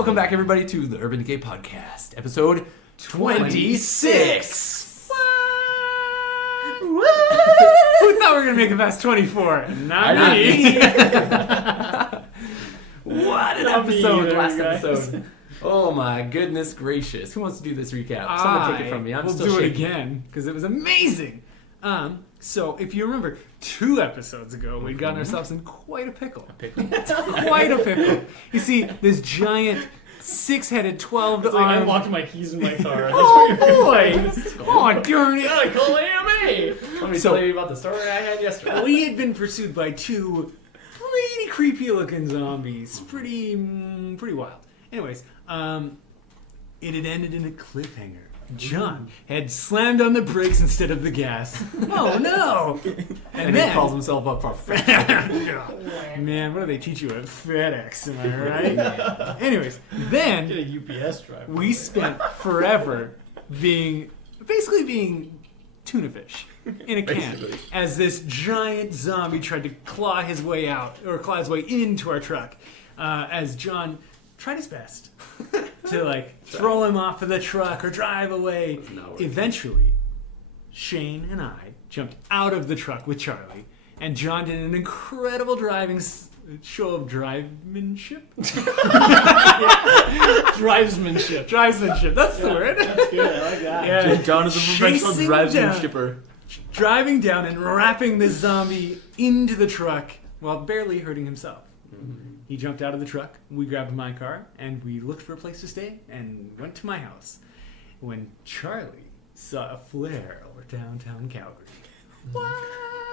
Welcome back, everybody, to the Urban Decay Podcast, episode 26. Who thought we were going to make it past 24? Not me. What an episode, last episode. Oh my goodness gracious. Who wants to do this recap? Someone take it from me. We'll do it again, because it was amazing. So, if you remember, 2 episodes ago, we'd gotten ourselves in quite a pickle. Quite a pickle. You see, this giant 6-headed, 12 It's like I locked my keys in my car. Oh boy! Oh darn it! Gotta call AMA! Let me tell you about the story I had yesterday. We had been pursued by 2 pretty creepy-looking zombies. Pretty wild. Anyways, it had ended in a cliffhanger. John had slammed on the brakes instead of the gas. Oh no! And then he calls himself up for FedEx. Man, what do they teach you at FedEx? Am I right? Anyways, then Get a UPS driver. we spent forever basically being tuna fish in a can, as this giant zombie tried to claw his way into our truck, as John tried his best to throw him off of the truck or drive away. Eventually, Shane and I jumped out of the truck with Charlie, and John did an incredible show of drivemanship. Drivesmanship. That's the word. That's good. I like that. Yeah. John is a professional Chasing drivemanshipper. Driving down and wrapping this zombie into the truck while barely hurting himself. He jumped out of the truck, we grabbed my car, and we looked for a place to stay and went to my house. When Charlie saw a flare over downtown Calgary.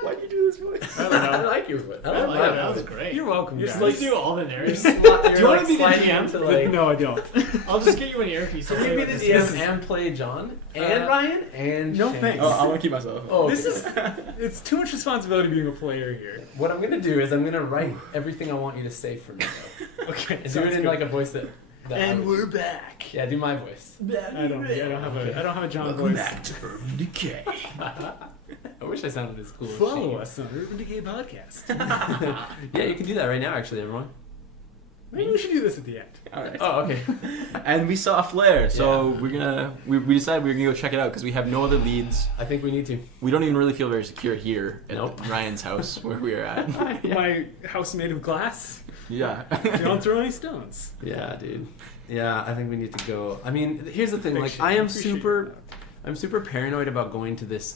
Why'd you do this voice? I don't know. I like your voice. I like that. That was great. You're welcome, You're guys. just do all the narratives. Do Do you want to be the DM? DM? No, I don't. I'll just get you an earpiece. Can you be the DM and play John and Ryan and No Shane? thanks. Oh, I want to keep myself. Oh, This is it's too much responsibility being a player here. what I'm gonna do is I'm gonna write everything I want you to say for me. Okay. And do it in like a voice that And we're back. yeah, do my voice. I don't have a John voice. Back to Urban Decay. I wish I sounded as cool. Follow as us on Urban Decay Podcast. Shane. Yeah, you can do that right now, actually, everyone. Maybe we should do this at the end. All right. Oh, okay. And we saw a flare, so Yeah. we decided we were gonna go check it out because we have no other leads. I think we need to. We don't even really feel very secure here at Nope. Ryan's house where we are at. My house made of glass. Yeah. Don't throw any stones. Yeah, dude. Yeah, I think we need to go. I mean, here's the thing. Like, Fiction. I am Appreciate I'm super paranoid about going to this.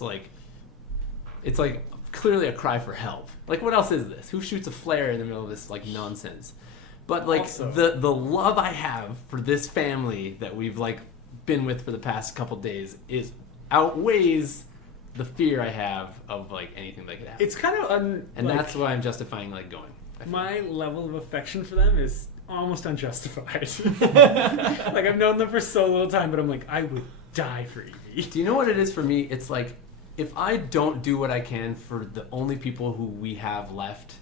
It's like clearly a cry for help. Like, what else is this? Who shoots a flare in the middle of this nonsense? But Also- the love I have for this family that we've been with for the past couple days outweighs the fear I have of anything that could happen. It's kind of And that's why I'm justifying going. I feel. my level of affection for them is almost unjustified. I've known them for so little time, but I'm like, I would die for Evie. Do you know what it is for me? It's like, if I don't do what I can for the only people who we have left,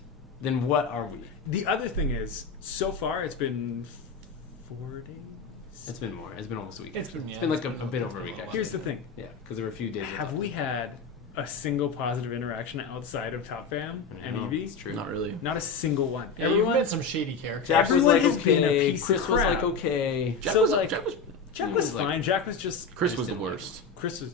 then what are we? The other thing is, so far it's been 4 days. It's been more. It's been almost a week. It's been- a bit over a week, actually. Here's the thing: Yeah, because there were a few days. have we had a single positive interaction outside of Top Fam and No, Evie? it's true. Not really. Not a single one. Yeah, you've met some shady characters. Jack was Everyone has been a okay. piece of Chris was crap. okay. Jack So, was Jack was fine. Jack was just Chris was the worst. Chris was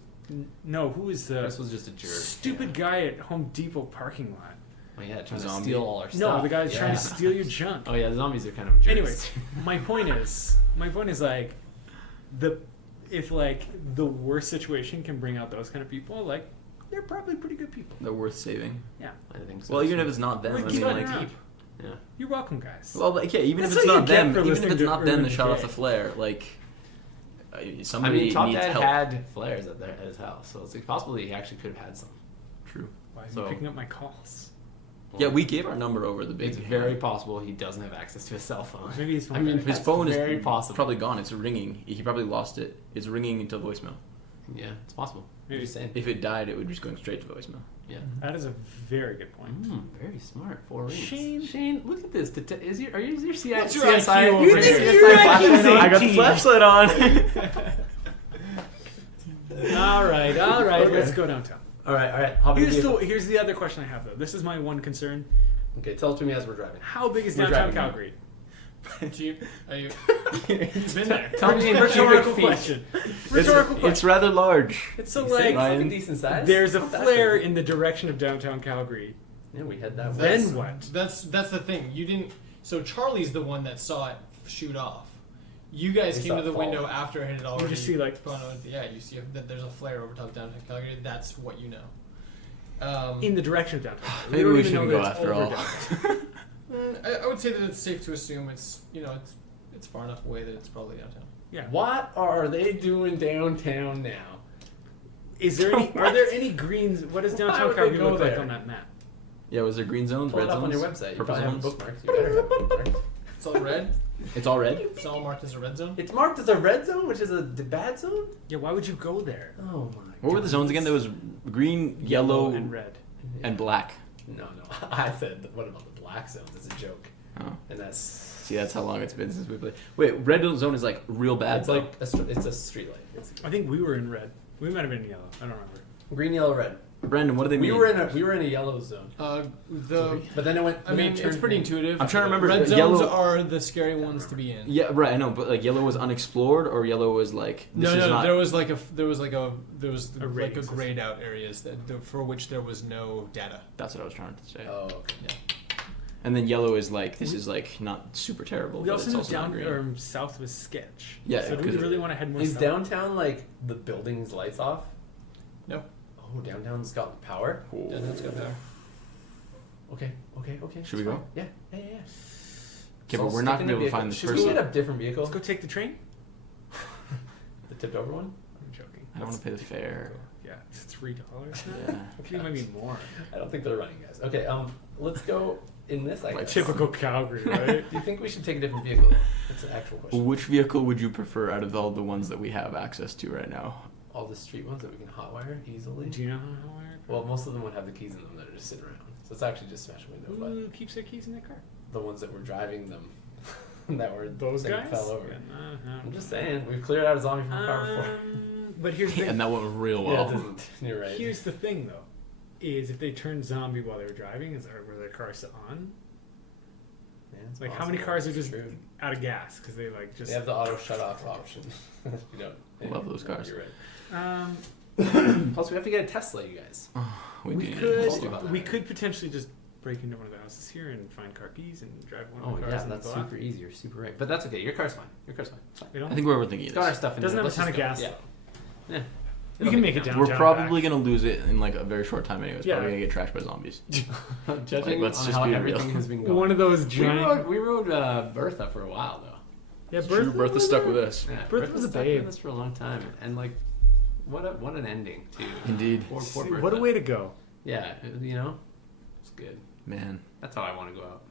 no. Who was the Chris was just a jerk. stupid guy at Home Depot parking lot? Oh yeah, trying to Zombie. steal all our No, stuff. the guy's trying to Yeah. steal your junk. Oh yeah, the zombies are kind of jerks. Anyways, my point is if the worst situation can bring out those kind of people, they're probably pretty good people. They're worth saving. Yeah. I think so. Well, even if it's not them, Like, I keep mean, it around. Yeah. You're welcome, guys. well, even That's if it's what you not get them, for even if listening it's to not them Urban that shot off Decay. the flare, I somebody mean, Top needs Dad help. had flares at his house, so it's possible he actually could have had some. True. Why is So- he picking up my calls? Yeah, we gave our number over the big. It's very possible he doesn't have access to a cell phone. Maybe his phone. I mean, died. His That's phone very is possible. probably gone. It's ringing. He probably lost it. It's ringing into voicemail. Yeah, it's possible. Maybe. Just saying. If it died, it would just going straight to voicemail. Yeah. That is a very good point. Very smart. 4 rings. Shane. Look at this. Are you your CI? What's your CSI? IQ over You here? think your CSI IQ is flashlight on? I got the 18. flashlight on. All right. Okay. Let's go downtown. All right. Hop in the vehicle. Here's the other question I have though. This is my one concern. Okay, tell it to me as we're driving. How big is We're downtown driving. Calgary? You've been there. Tell me in Rhetorical cubic feet. question. Rhetorical question. It's rather large. It's So, so like like, fucking decent size. There's a Not that flare big. in the direction of downtown Calgary. Yeah, we had that. Then what? That's the thing. You didn't. So Charlie's the one that saw it shoot off. You guys We came saw to it the fall. window after it had already. just see, like- Yeah, you see that there's a flare over top of downtown Calgary. That's what you know. In the direction of downtown. Maybe don't we even know shouldn't go that it's after over all. downtown. I would say that it's safe to assume it's it's far enough away that it's probably downtown. Yeah. What are they doing downtown now? Is there any? Are there any greens? What does Why downtown would they Calgary go look like there? on that map? Yeah, was there green zones, Pull red it up on zones, your website. You purple probably have zones? bookmarks. You better have bookmarks. It's all red. It's all red. It's all marked as a red zone. It's marked as a red zone, which is a bad zone. Yeah. Why would you go there? Oh my. What were the zones again? There was green, yellow, and red. and black. No. I said, what about the black zones? It's a joke. Oh. And that's. See, that's how long it's been since we played. Wait, red zone is like real bad. It's though. like it's a street light. Basically. I think we were in red. We might have been in yellow. I don't remember. Green, yellow, red. Brandon, what do they We mean? were in a yellow zone. But then it went. I mean, it's pretty intuitive. I'm trying to remember. Red Yellow zones are the scary ones to be in. Yeah, right. I know, but like yellow was unexplored, or yellow was like this is No. not. There was like a rating system. grayed out areas for which there was no data. That's what I was trying to say. Oh, okay. Yeah. And then yellow is like this is like not super terrible. We but also it's knew also not down green. or south was sketch. Yeah, So do we because- really want to head more Is south? downtown like the buildings lights off? No. Oh, downtown's got power. Cool. Downtown's got power. Okay. Should we That's go? fine. Yeah. Okay, So but we're not stick in gonna be a able to vehicle. find this Should person. we get a different vehicle? Let's go take the train. The tipped over one? I'm joking. I don't want to pay the fare. Yeah, it's $3. Yeah. I think it might be more. I don't think they're running, guys. Okay. Let's go in this. I Like guess. Typical Calgary, right? Do you think we should take a different vehicle? That's an actual question. Which vehicle would you prefer out of all the ones that we have access to right now? All the street ones that we can hotwire easily. Do you know how I Well, most of them would have the keys in them that are just sitting around. So it's actually just smash a window. But Who keeps their keys in their car? the ones that were driving them, that were Those that guys? fell over. Yeah, I'm just saying, we've cleared out a zombie from a car before. But here's the thing. And that went real Yeah, well. it doesn't. You're right. Here's the thing, though, is if they turned zombie while they were driving, were their cars still on? Yeah, it's Like, how many possible. cars are It's just true. out of gas because they like just? They have the auto shut off option. You don't. Love those cars. You're right. Um, Plus, we have to get a Tesla, you guys. We we do. could we could potentially just break into one of the houses here and find car keys and drive one Oh of the cars. yeah, and that's go out. super easy. You're super right. But that's okay. Your car's fine. Your car's fine. It's fine. We don't. I think we're overthinking It's got our this. stuff in Doesn't there. have a ton of Let's gas. just go. Yeah. We can make it down. We're probably gonna lose it in like a very short time anyway. It's Yeah. probably gonna get trashed by zombies. Judging let's on just how be everything real. has been going. one of those we giant. rode Bertha for a while though. Yeah, True, Bertha stuck with us. Yeah, Bertha was a stuck babe. with us for a long time, and like, what an ending too. Indeed. Poor See, Bertha. what a way to go. Yeah, you know, it's good. Man. That's how I want to go out.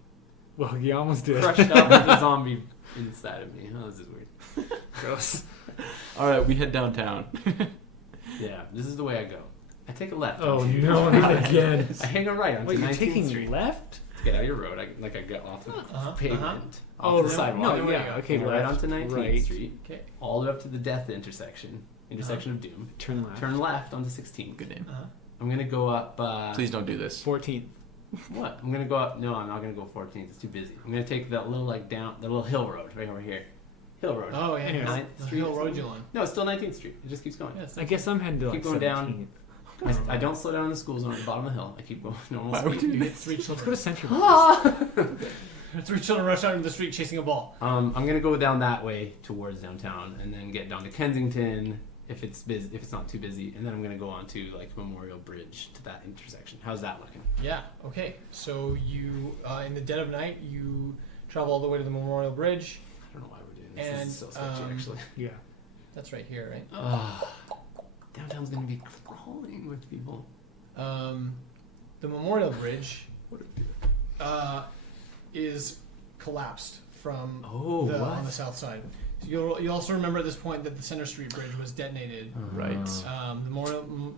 Well, you almost did. Crushed up with a zombie inside of me. Oh, this is weird. Gross. All right, we head downtown. Yeah, this is the way I go. I take a left. Oh onto- no, not again. I hang a right onto Wait, you're 19th taking Street. left? To get out of your road, I get off the pavement, Oh, off the no, sidewalk. no, yeah, okay, Hang right left, onto 19th right. Street. Okay, all the way up to the death intersection of doom. Turn left. Turn left onto 16th. Good name. I'm gonna go up. Please don't do this. 14th. What? I'm gonna go up. No, I'm not gonna go 14th. It's too busy. I'm gonna take that little the little hill road right over here. Hill Road. Oh yeah, Yeah. 9th the Street. Hill or Road something? you on? No, it's still 19th Street. It just keeps going. Yeah, it's I guess I'm heading to like Keep going down. 17th. I don't slow down in the school zone at the bottom of the hill. I keep going normal Why would speed. you do It's three Let's go to children. Central. Three children rush out into the street chasing a ball. I'm gonna go down that way towards downtown, and then get down to Kensington if it's busy, if it's not too busy, and then I'm gonna go on to like Memorial Bridge to that intersection. How's that looking? Yeah. Okay. So you, in the dead of night, you travel all the way to the Memorial Bridge. I don't know why we're doing this. And, This is so sketchy, actually. Yeah. That's right here, right? Downtown's gonna be crawling with people. The Memorial Bridge is collapsed from Oh, what? on the south side. So you'll also remember at this point that the Center Street Bridge was detonated. Right. The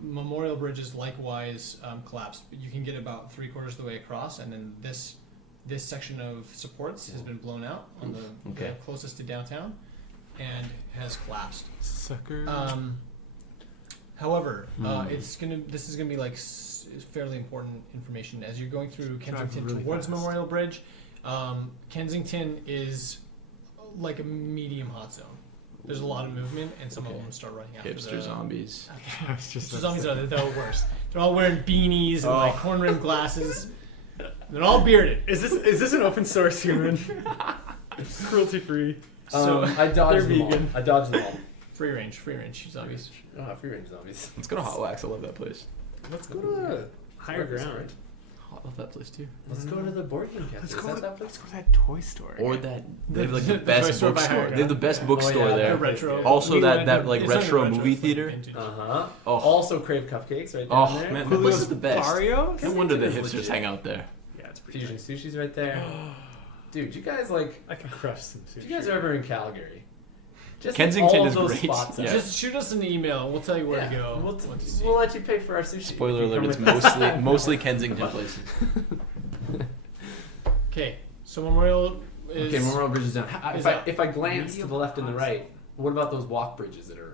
Memorial Bridge is likewise collapsed, but you can get about 3/4 of the way across, and then this section of supports has been blown out on the Okay. closest to downtown, and has collapsed. Sucker. However, this is gonna be like fairly important information as you're going through Kensington really towards fast. Memorial Bridge. Kensington is like a medium hot zone. There's a lot of movement, and some of them start running after Hipster zombies. The zombies are the worst. They're all wearing beanies and like horn rimmed glasses. They're all bearded. Is this an open source human? Cruelty free. So I dodged them all. vegan. I dodged them all. free range zombies. Oh, free range zombies. Let's go to Hot Wax. I love that place. Let's go to Higher ground. I love that place too. Let's go to the board game cafe. Let's Is go that to that place? let's go to that toy store. Or again. that they have like the The best toy store by bookstore. Higher They have the best Ground. bookstore Oh, yeah, there. The retro. Also We that went that to- like It's not retro even movie it's like theater. vintage. Uh-huh. Oh. Also Crave Cupcakes right down Oh there. man, that place is the best. Barrios? No wonder the It's hipsters legit. hang out there. Yeah, it's pretty Fusion good. Sushi's right there. Dude, you guys like... I can crush some If sushi. you guys are ever in Calgary, just Kensington all is those great. spots Yeah. out. Just shoot us an email and we'll tell you where to go. We'll, what to see. we'll let you pay for our sushi. Spoiler if you alert: come it's with us. mostly Kensington places. Okay, so Memorial is. Okay, Memorial Bridge is down. is If I glance to medium the left and the hot right, what about those walk bridges that are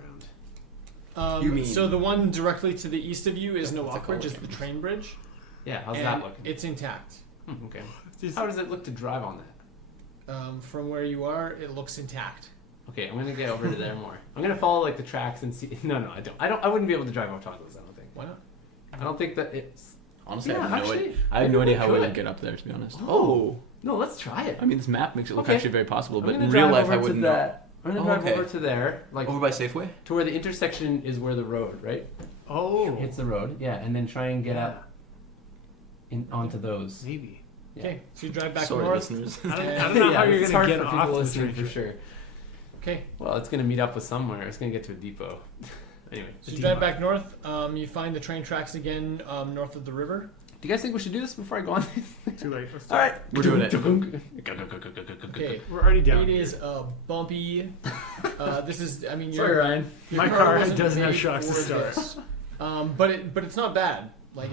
around? You mean- So the one directly to the east of you is no What's it walk bridge, called it's the again? train bridge. Yeah, how's and that looking? it's intact. Okay. Just- How does it look to drive on that? From where you are, it looks intact. Okay, I'm gonna get over to there more. I'm gonna follow like the tracks and see. No, I don't. I wouldn't be able to drive on top of those. I don't think. Why not? I don't think that it's. Honestly, Yeah, I have no actually, idea. I have no maybe idea we how we could. would get up there. To be honest. Oh. No, let's try it. I mean, this map makes it look Okay. actually very possible, I'm but gonna in real drive life, I over to wouldn't know. that. I'm gonna Oh, drive okay. over to there, like Over by Safeway. to where the intersection is where the road, right? Oh, Hits the road, yeah, and then try and get Yeah. up onto those. maybe. Yeah. Okay, so you drive back Sorry, north. listeners. I don't know Yeah, how you're it's gonna hard get for people off the listening train for sure. Okay, Well, it's gonna meet up with somewhere. It's gonna get to a depot. Anyway, so you drive back north. You find the train tracks again north of the river. do you guys think we should do this before I go on? Too late. Let's do All right, We're doing it. Okay, We're already down. it is a bumpy. This is, I mean, Sorry, Ryan. My your car wasn't doesn't have made shocks to for start. this. But it's not bad. Like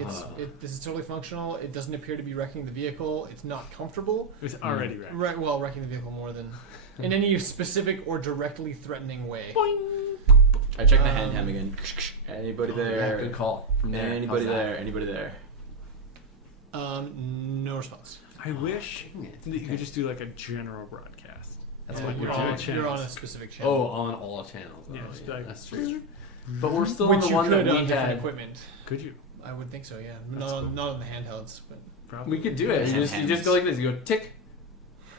this is totally functional. It doesn't appear to be wrecking the vehicle. It's not comfortable. It's already wrecked. Right, well, wrecking the vehicle more than in any specific or directly threatening way. I checked the hand ham again. Anybody Yeah, there? good call. From there. Anybody How's that? there? Anybody there? No response. I wish Dang it. that you could just do like a general broadcast. That's And what we're you're all on, doing. you're on a channels. specific channel. Oh, on all channels. Oh, Yeah, just yeah, like- that's true. But we're still on Which the you one could that on we different had. equipment. Could you? I would think so. Yeah, That's not cool. not on the handhelds, but Probably. We could do it. You Hand just go like this. You go tick.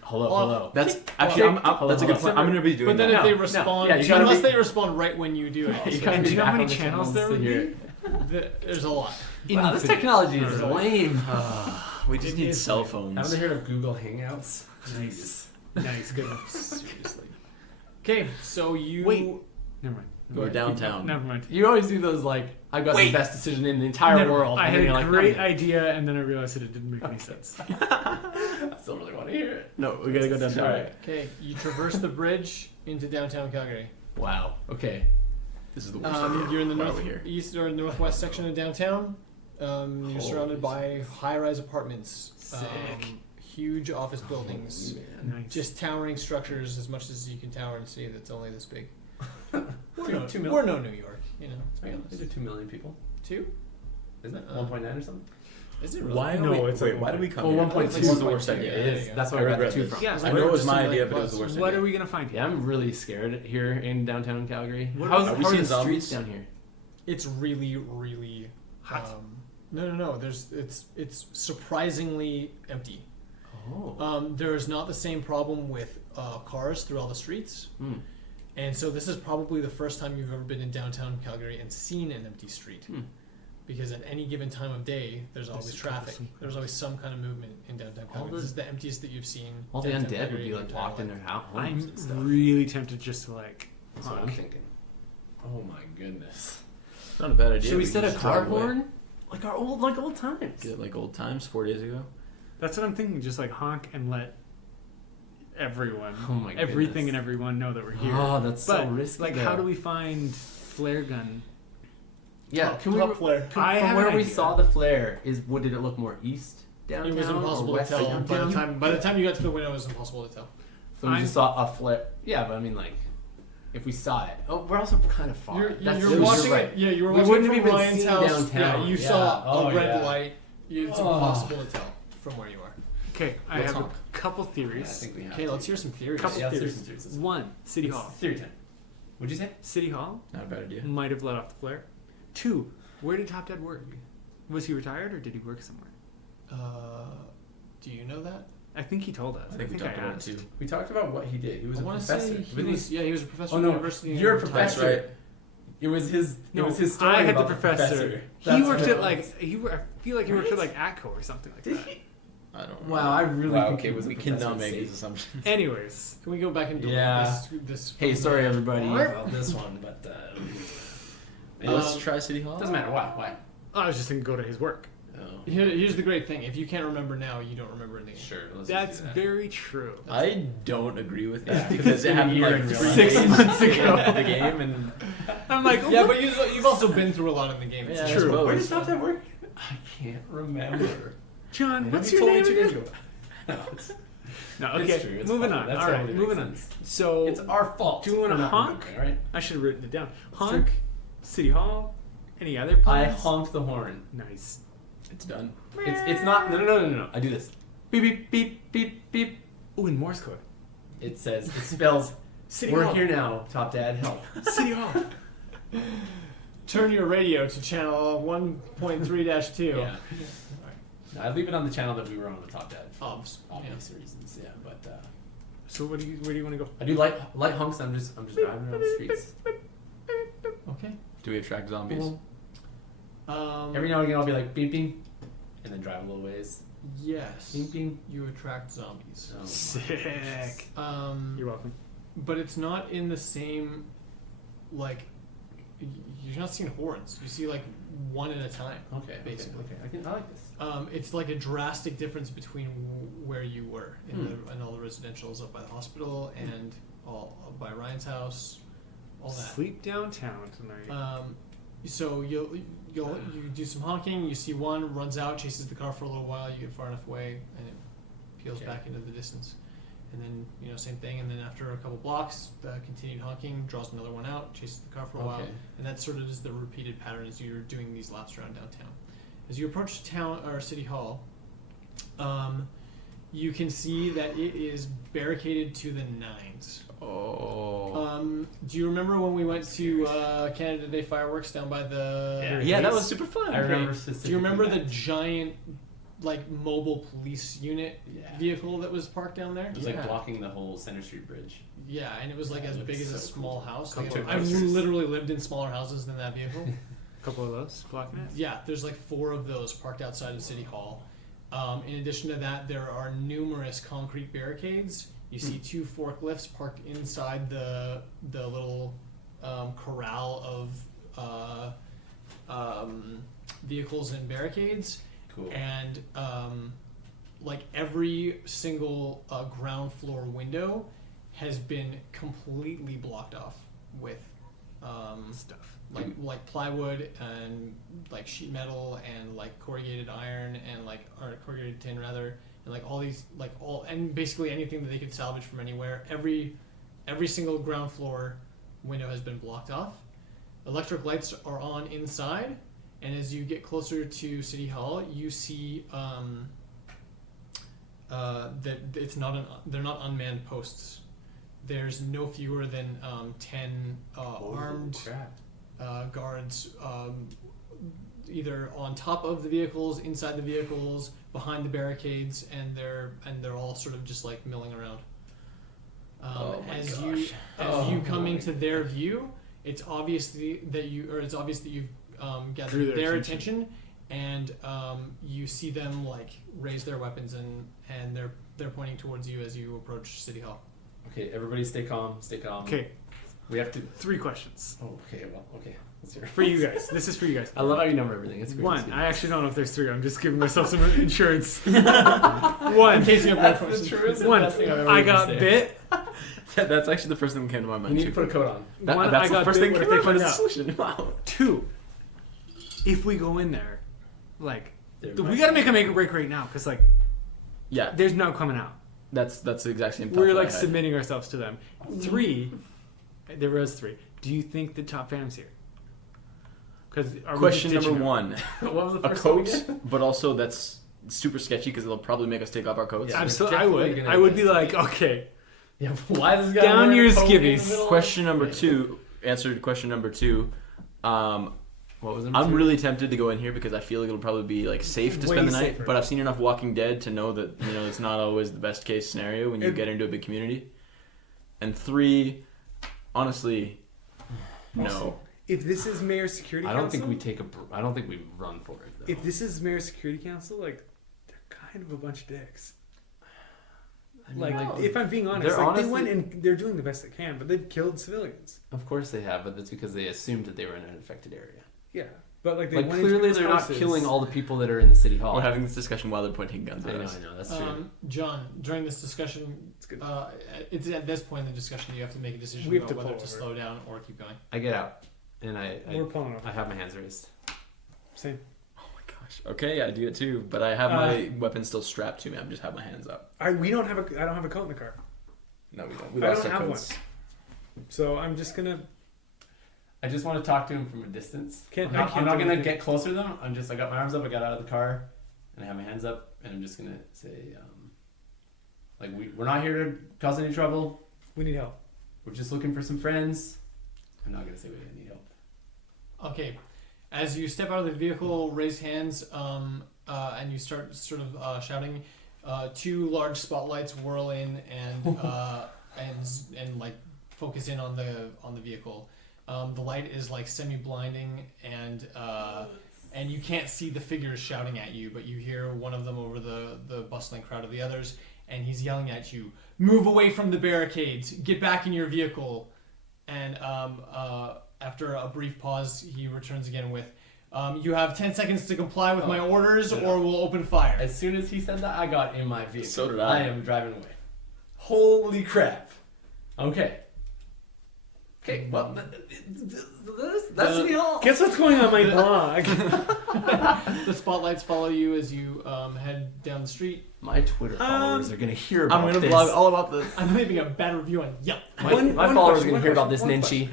Hello, Well, hello. That's Tick. actually Well, that's a good hello. point. I'm gonna be doing but then that. if they No, respond, yeah, you gotta unless be- they respond right when you do it, You also. gotta And be do you know back how many on the channels there to would hear be? it. There's a lot. Wow, this Infinite. technology is Alright. lame. We just It need is cell like- phones. Haven't you heard of Google Hangouts? Nice. Nice. Good enough. Seriously. Okay, so you Wait. Never mind. We're downtown. Never mind. You always do those like, I've got Wait. the best decision in the entire Never world. mind. I and had then a you're like, great "I'm idea, and then I realized that it didn't make any sense. I still really want to hear it. No, we gotta go downtown. Alright. Okay, you traverse the bridge into downtown Calgary. Wow. Okay. This is the worst idea. You're in the Why are we here? northeast or northwest section of downtown. You're Holy surrounded by high-rise apartments, Sick. huge office buildings, Man. Nice. just towering structures as much as you can tower in a city that's only this big. Two mil- We're no New York, you know. Let's be These honest. are 2 million people. 2? Isn't it? Uh, 1.9 or something? Is it really? Why? No, No, it's wait. like Why did we come? Oh, here? 1.2 This is the 1.2, worst idea. yeah, It there is. you go. That's why I I got the regret 2 this. from. Yeah. I know it was my Just idea, like but it was the plus- worst What idea. are we gonna find? Yeah, I'm really scared here in downtown Calgary. What How's are we how seeing the zombies? streets down here? It's really, really Hot. No. It's surprisingly empty. Oh. There's not the same problem with cars through all the streets, Hmm. and so this is probably the first time you've ever been in downtown Calgary and seen an empty street. Hmm. Because at any given time of day, there's always traffic. There's always some kind of movement in downtown All Calgary. the- This is the emptiest that you've seen. All the downtown undead Calgary would be your like entire locked in life. their homes I'm and stuff. really tempted just to like. That's what I'm honk. thinking. Oh my goodness. It's not a bad idea. Should we set a just car drive away. horn? Like our old times. Get it like old times, 4 days ago. That's what I'm thinking. Just like honk and let everyone, Oh my everything goodness. and everyone know that we're here. Oh, that's but so risky. like, though. how do we find flare gun? Yeah, can we? Top flare. I From have where an we idea. saw the flare, did it look more east downtown? It was or impossible to west tell downtown? by the time you got to the window. It was impossible to tell. So we I'm- just saw a flare. Yeah, but I mean, like, if we saw it, oh, we're also kind of far. You're true, watching right. it. Yeah, you were We watching wouldn't it have from even Ryan's seen house. downtown. Yeah, you Yeah. saw Oh, a red yeah. light. It's Oh. impossible to tell from where you are. Okay, I Let's have honk. Couple Yeah, I theories. think we have Okay, to. let's hear some theories. Couple Yeah, let's hear theories. some theories. One, City It's Hall. Theory time. What'd you say? City Hall Not a bad idea. might have let off the flare. Two, where did Top Dad work? Was he retired or did he work somewhere? Do you know that? I think he told us. I think we talked about it asked. too. We talked about what he did. He was I a want to professor. say he was a professor Oh at no, university. you're a and That's professor. right. It was his. No, it was his story I had about the professor. He That's worked what at it like was. I feel like he worked at like ATCO or something like Did that. he? I don't know. Wow, I really Wow, think okay, he was a we professor cannot in make safety. these assumptions. Anyways, Can we go back and delete Yeah. this? Hey, from sorry the- everybody about this one, but Let's try City Hall. doesn't matter. Why? I was just gonna go to his work. Oh. Here's the great thing: if you can't remember now, you don't remember in the game. Sure. Let's That's do that. very true. I don't agree with Yeah, that because because it's it been a happened year like in real 3 life. 6 days months ago. into the game, and I'm like, Yeah, but you've also been through a lot in the game. It's Yeah, I true. suppose. Where did Top Dad work? I can't remember. John, Maybe what's you your told me name 2 days again? ago. No, it's, No, it's okay, true. It's moving fine. on. That's All right, totally moving makes on. sense. So It's our fault. Do you wanna for not honk? remembering, All right. I should have written it down. It's Honk, true. City Hall, any other I plans? honked the horn. Nice. it's done. It's not. No. I do this. Beep beep beep beep beep. Oh, in Morse code. It says. It spells. City We're Hall. here now. Top Dad, help. City Hall. Turn your radio to channel 1.3-2. Yeah. No, I leave it on the channel that we were on the Top Dad. For Obs. obvious reasons. Yeah, but So where do you want to go? I do light honks. I'm just driving around the streets. Okay. Do we attract zombies? Every now and again, I'll be like beeping, and then drive a little ways. Yes. Beep beep. You attract zombies. Oh, my Sick. Um, You're welcome. but it's not in the same, like, you're not seeing hordes. You see like one at a time. Okay, Basically. Okay. I like this. It's like a drastic difference between where you were in all the residentials up by the hospital and all up by Ryan's house, all that. Sleep downtown tonight. So you do some honking. You see one runs out, chases the car for a little while. You get far enough away, and it peels Okay. back into the distance. And then same thing. And then after a couple blocks, continued honking, draws another one out, chases the car for a while, Okay. and that sort of is the repeated pattern as you're doing these laps around downtown. As you approach town or City Hall, you can see that it is barricaded to the nines. Oh. Do you remember when we went to Canada Day fireworks down by the? Yeah, that was super fun. I remember Okay. specifically. Do you remember the that. giant, like mobile police unit Yeah. vehicle that was parked down there? It was Yeah. like blocking the whole Center Street Bridge. Yeah, and it was like Yeah, as it big looks as a so small cool. house. Couple Like, of I've posters. literally lived in smaller houses than that vehicle. A couple of those blocking it. Yeah, there's like 4 of those parked outside of City Hall. In addition to that, there are numerous concrete barricades. You see 2 forklifts parked inside the little corral of vehicles and barricades. Cool. And like every single ground floor window has been completely blocked off with Stuff. like plywood and like sheet metal and like corrugated iron and or corrugated tin rather, and like all these and basically anything that they could salvage from anywhere. Every single ground floor window has been blocked off. Electric lights are on inside, and as you get closer to City Hall, you see that it's they're not unmanned posts. There's no fewer than 10 armed Crap. guards, either on top of the vehicles, inside the vehicles, behind the barricades, and they're all sort of just like milling around. Oh my as gosh. you come boy. into their view, it's obvious that you've Drew gathered their their attention. attention, and you see them like raise their weapons and they're pointing towards you as you approach City Hall. Okay, everybody stay calm. Stay calm. Okay, We have to. 3 questions Oh, okay. Well, okay. Let's hear it. for you guys. This is for you guys. I love how you number everything. It's great. It's One, good. I actually don't know if there's 3. I'm just giving myself some insurance. One, In case you have That's more the questions. truest. one. Best thing I've ever I heard you got say. bit. That's actually the first thing that came to my You mind. need to too. put a coat on. One, That's I the got first bit. thing What that if came they to my find out? solution. Wow. 2, if we go in there, like, There we might gotta be- make a make or break right now, because like, Yeah, there's no coming out. that's the exact same thought We're that I like had. submitting ourselves to them. 3, there was 3. Do you think the top fam's here? Because Question number 1. What was the A first one coat, again? but also that's super sketchy because they'll probably make us take off our coats. Yeah. Absolutely, I definitely would. gonna I would be investigate. like, okay, Yeah, why is this guy Down wearing your a coat in the skivvies. middle of- Question number 2. Answer to question number 2. What was it? I'm really tempted to go in here because I feel like it'll probably be like safe to Way spend the night. safer. But I've seen enough Walking Dead to know that it's not always the best case scenario when you It- get into a big community. And 3, honestly, no. if this is Mayor's Security I Council, don't think we take a. I don't think we run for it. Though. if this is Mayor's Security Council, like they're kind of a bunch of dicks. I mean, Like, if I'm being honest, they're like honestly- they went and they're doing the best they can, but they've killed civilians. of course they have, but that's because they assumed that they were in an infected area. Yeah, but like they Like went into clearly people's they're not houses. killing all the people that are in the city hall. We're having this discussion while they're pointing guns I at know, us. that's true. John, during this discussion, It's good. it's at this point in the discussion you have to make a decision We have about to whether pull to over. slow down or keep going. I get out, and We're pulling over. I have my hands raised. Same. Oh my gosh. Okay, I do it too, but I have my weapon still strapped to me. I just have my hands up. I don't have a coat in the car, No, we don't. We I lost don't our have coats. so I'm just gonna. I just want to talk to him from a distance. Can't- I'm I not, can't I'm not do gonna anything. get closer to them. I got my arms up. I got out of the car, and I have my hands up, and I'm just gonna say, like we're not here to cause any trouble. We need help. We're just looking for some friends. I'm not gonna say we need help. Okay, as you step out of the vehicle, raise hands, and you start sort of shouting. 2 large spotlights whirl in and and like focus in on the vehicle. The light is like semi-blinding, and you can't see the figures shouting at you, but you hear one of them over the bustling crowd of the others, and he's yelling at you, "Move away from the barricades! Get back in your vehicle!" And after a brief pause, he returns again with, "You have 10 seconds to comply with my orders, or we'll open fire." As soon as he said that, I got in my vehicle. So did I. I am driving away. Holy crap! Okay. Okay. Well, that's City Hall. Guess what's going on my blog? The spotlights follow you as you head down the street. My Twitter followers are gonna hear about I'm gonna this. blog all about this. I'm leaving a bad review on Yelp. My One followers question, are gonna one hear about this, question,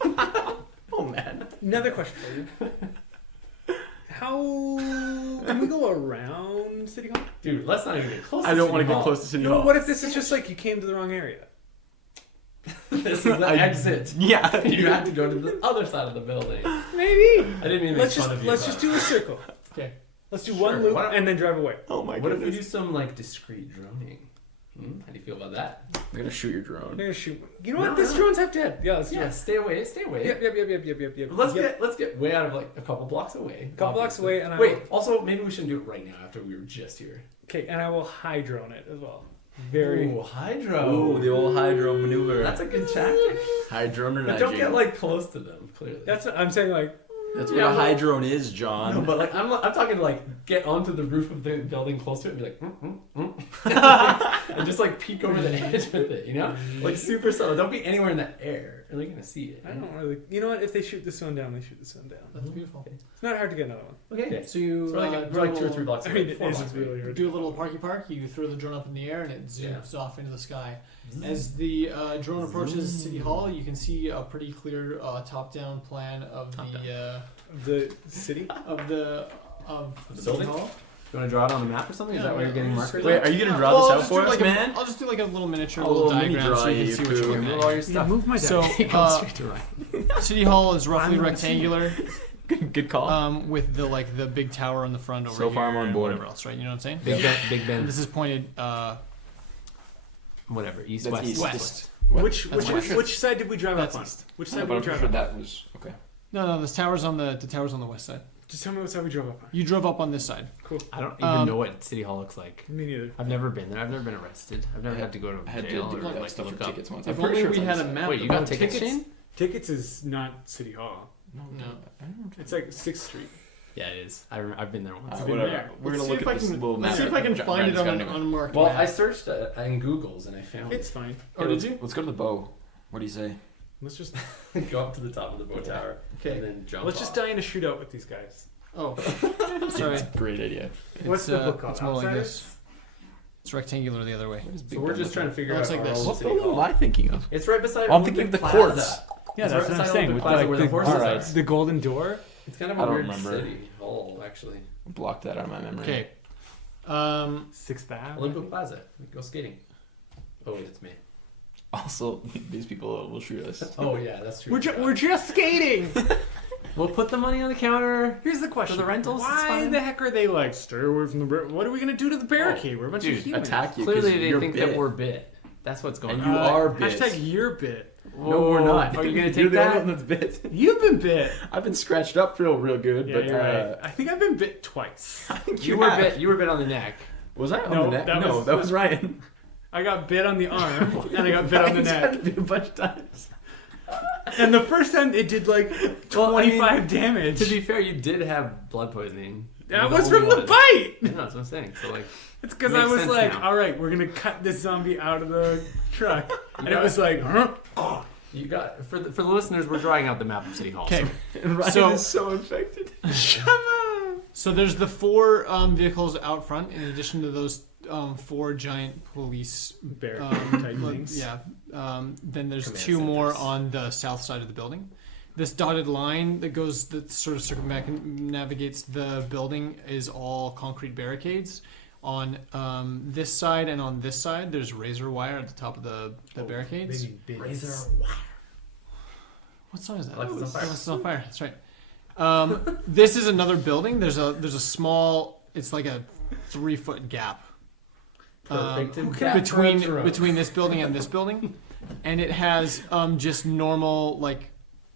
Ninchi. Oh man. Another question for you. How can we go around City Hall? Dude, let's not even get close to I don't City want to get Hall. close to City No, Hall. what if this is just like you came to the wrong area? This is the exit. Yeah. You had to go to the other side of the building. Maybe. I didn't mean to Let's make fun of you. just but- do a circle. Okay. Let's do Sure, one loop why don't- and then drive away. Oh my What if we goodness. do some like discreet droning? How do you feel about that? I'm gonna shoot your I'm drone. gonna shoot. You know what? No, This no. drone's half dead. Yeah, let's do Yeah, it. stay away. Stay away. Yep. Let's get way out of like a couple blocks away. Couple blocks away, and I wait. will- Also, maybe we shouldn't do it right now after we were just here. Okay, and I will high drone it as well. Very. Ooh, hydro. Ooh, the old hydro maneuver. That's a good tactic. hydro But don't get like close to them. Clearly. That's what I'm saying. Like, That's Yeah, what a well- hydrone is, John. No, but like I'm talking like get onto the roof of the building close to it and be like, and just like peek over the edge with it, you know, like super subtle. Don't be anywhere in that air. They're not gonna see it. I don't really. You know what? If they shoot this one down, they shoot this one down. That's beautiful. It's not hard to get another one. Okay, so you We're like, do we're like a 2 or little- 3 blocks I away. mean, it 4 is blocks away. really hard. do a little park. You throw the drone up in the air and it zooms off into the sky. As the drone approaches City Hall, you can see a pretty clear top-down plan of The city. the The City building? Hall. You want to draw it on the map or something? Is that why you're getting markers? Wait, are you gonna draw Well, this I'll out just for do us, like man? I'll just do like a little miniature, A little little mini diagram so draw, you can you see what you're poo. looking Move at. all your stuff. Move my So, deck. Straight to right. City Hall is roughly I'm not rectangular, Good call. with the big tower on the front over So here. far I'm on and board. Whatever else, right? You know what I'm saying? Big Ben. Big And Ben. this is pointed. Whatever. East, That's west. east. West. Which west. which side did we drive That's up on? east. Which Yeah, side but did I'm we drive pretty sure up on? that was okay. No, the tower's on the west side. Just tell me what side we drove up on. You drove up on this side. Cool. I don't even know what City Hall looks like. Me neither. I've never been there. I've never been arrested. I've never had to go to I had to jail do or that like stuff look for up. tickets once. If I'm pretty only sure we it's had on a this map. Wait, you got Tickets? tickets, Shane? Tickets is not City Hall. No. It's like 6th Street. Yeah, it is. I've been there once. been whatever. there. We're gonna Let's look see if at I this can- little map. Let's see if I can find it on an Well, unmarked Well, map. I searched in Google's and I found It's fine. Oh, did you? Let's go to the bow. What do you say? Let's just it. Go up to the top of the bow tower. Okay. And then jump let's just off. die in a shootout with these guys. Oh, sorry. Great idea. What's the book called? It's more like Outsiders? this. It's rectangular the other way. So we're just trying to figure Looks out like our this. old What City building am Hall. I thinking of? It's right beside. Oh, I'm Olympic thinking of the Plaza. courts. Yeah, It's that's right what I'm beside saying. Olympic With Plaza like where the horses Alright. are. the golden door. It's kind of I a don't weird remember. city hall, actually. Block that out of my memory. Okay. 6th Ave. Olympic Plaza. Go skating. Oh wait, it's me. Also, these people will shoot us. Oh yeah, that's true. We're just skating. We'll put the money on the counter. Here's the question: For the rentals, it's why fine. the heck are they like stay away from the? What are we gonna do to the barricade? We're a bunch of Dude, humans. attack you. 'cause Clearly, they you're think bit. that we're bit. That's what's going And on. you are bit. Hashtag you're bit. No, we're not. Are you gonna You're take the that? only one that's bit. You've been bit. I've been scratched up real good, Yeah, but you're right. I think I've been bit twice. I think You were have. bit. You were bit on the neck. Was I on No, the neck? that No, was- that was Ryan. I got bit on the arm and I got bit on the Ryan's neck. gotten bit a bunch of times. And the first time it did like 25 damage. To be fair, you did have blood poisoning. That You're was only from the one. bite. Yeah, that's what I'm saying. So like, It's because Makes I was sense like, now. all right, we're gonna cut this zombie out of the truck, and it was like, huh? you got for the listeners, we're drawing out the map of City Hall. Okay. And Ryan So- is so infected. Shut up. So there's the 4 vehicles out front, in addition to those 4 giant police Bear type type things. Yeah. Then there's Command 2 more centers. on the south side of the building. This dotted line that sort of circumnavigates the building is all concrete barricades. On this side and on this side, there's razor wire at the top of the barricades. Razor. What song is that? Life is on Fire. Life is on Fire. That's right. This is another building. There's a small. It's like a 3-foot gap between this building and this building, and it has just normal like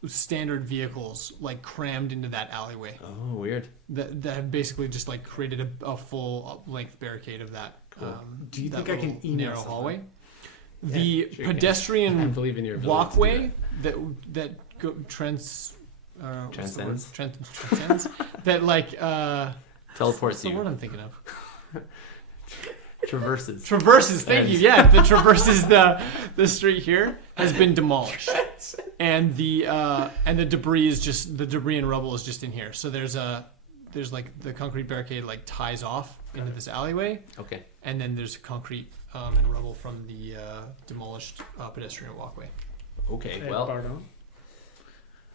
standard vehicles like crammed into that alleyway Oh, weird. that have basically just like created a full length barricade of that. Do you that think I can little email narrow someone? hallway? Yeah, The sure you can. I pedestrian believe in your ability walkway to do that transcends that like that. Teleports what's the word you. I'm thinking of? Traverses. Traverses, thank you. And- Yeah, that traverses the street here has been demolished, and the debris is just the debris and rubble is just in here. So there's like the concrete barricade like ties off into this alleyway, Okay. and then there's concrete and rubble from the demolished pedestrian walkway. Okay. Hey, Well. pardon.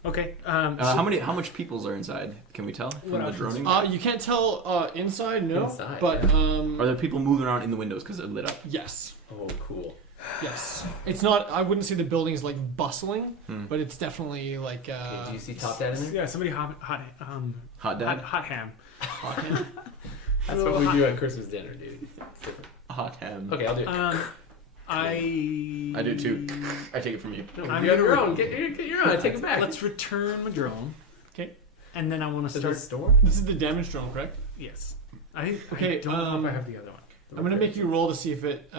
Okay. How much peoples are inside? Can we tell from What the options? droning? You can't tell inside, no, Inside, but Are there people moving around in the windows because they're lit up? yes. Oh, cool. Yes, it's not. I wouldn't say the building's like bustling, Hmm. but it's definitely like. Okay, do you see Top Dad in there? yeah, somebody hot Hot dad? hot ham. That's what we do at Christmas dinner, dude. It's different. Hot ham. Okay, I'll do it. I do too. I take it from you. No, I'm you have gonna your own. Get your own. I take it back. Let's return my drone. Okay. And then I want to Is start. it store? This is the damage drone, correct? Yes. I Okay, don't know if I have the other one. I'm gonna make you roll to see if it,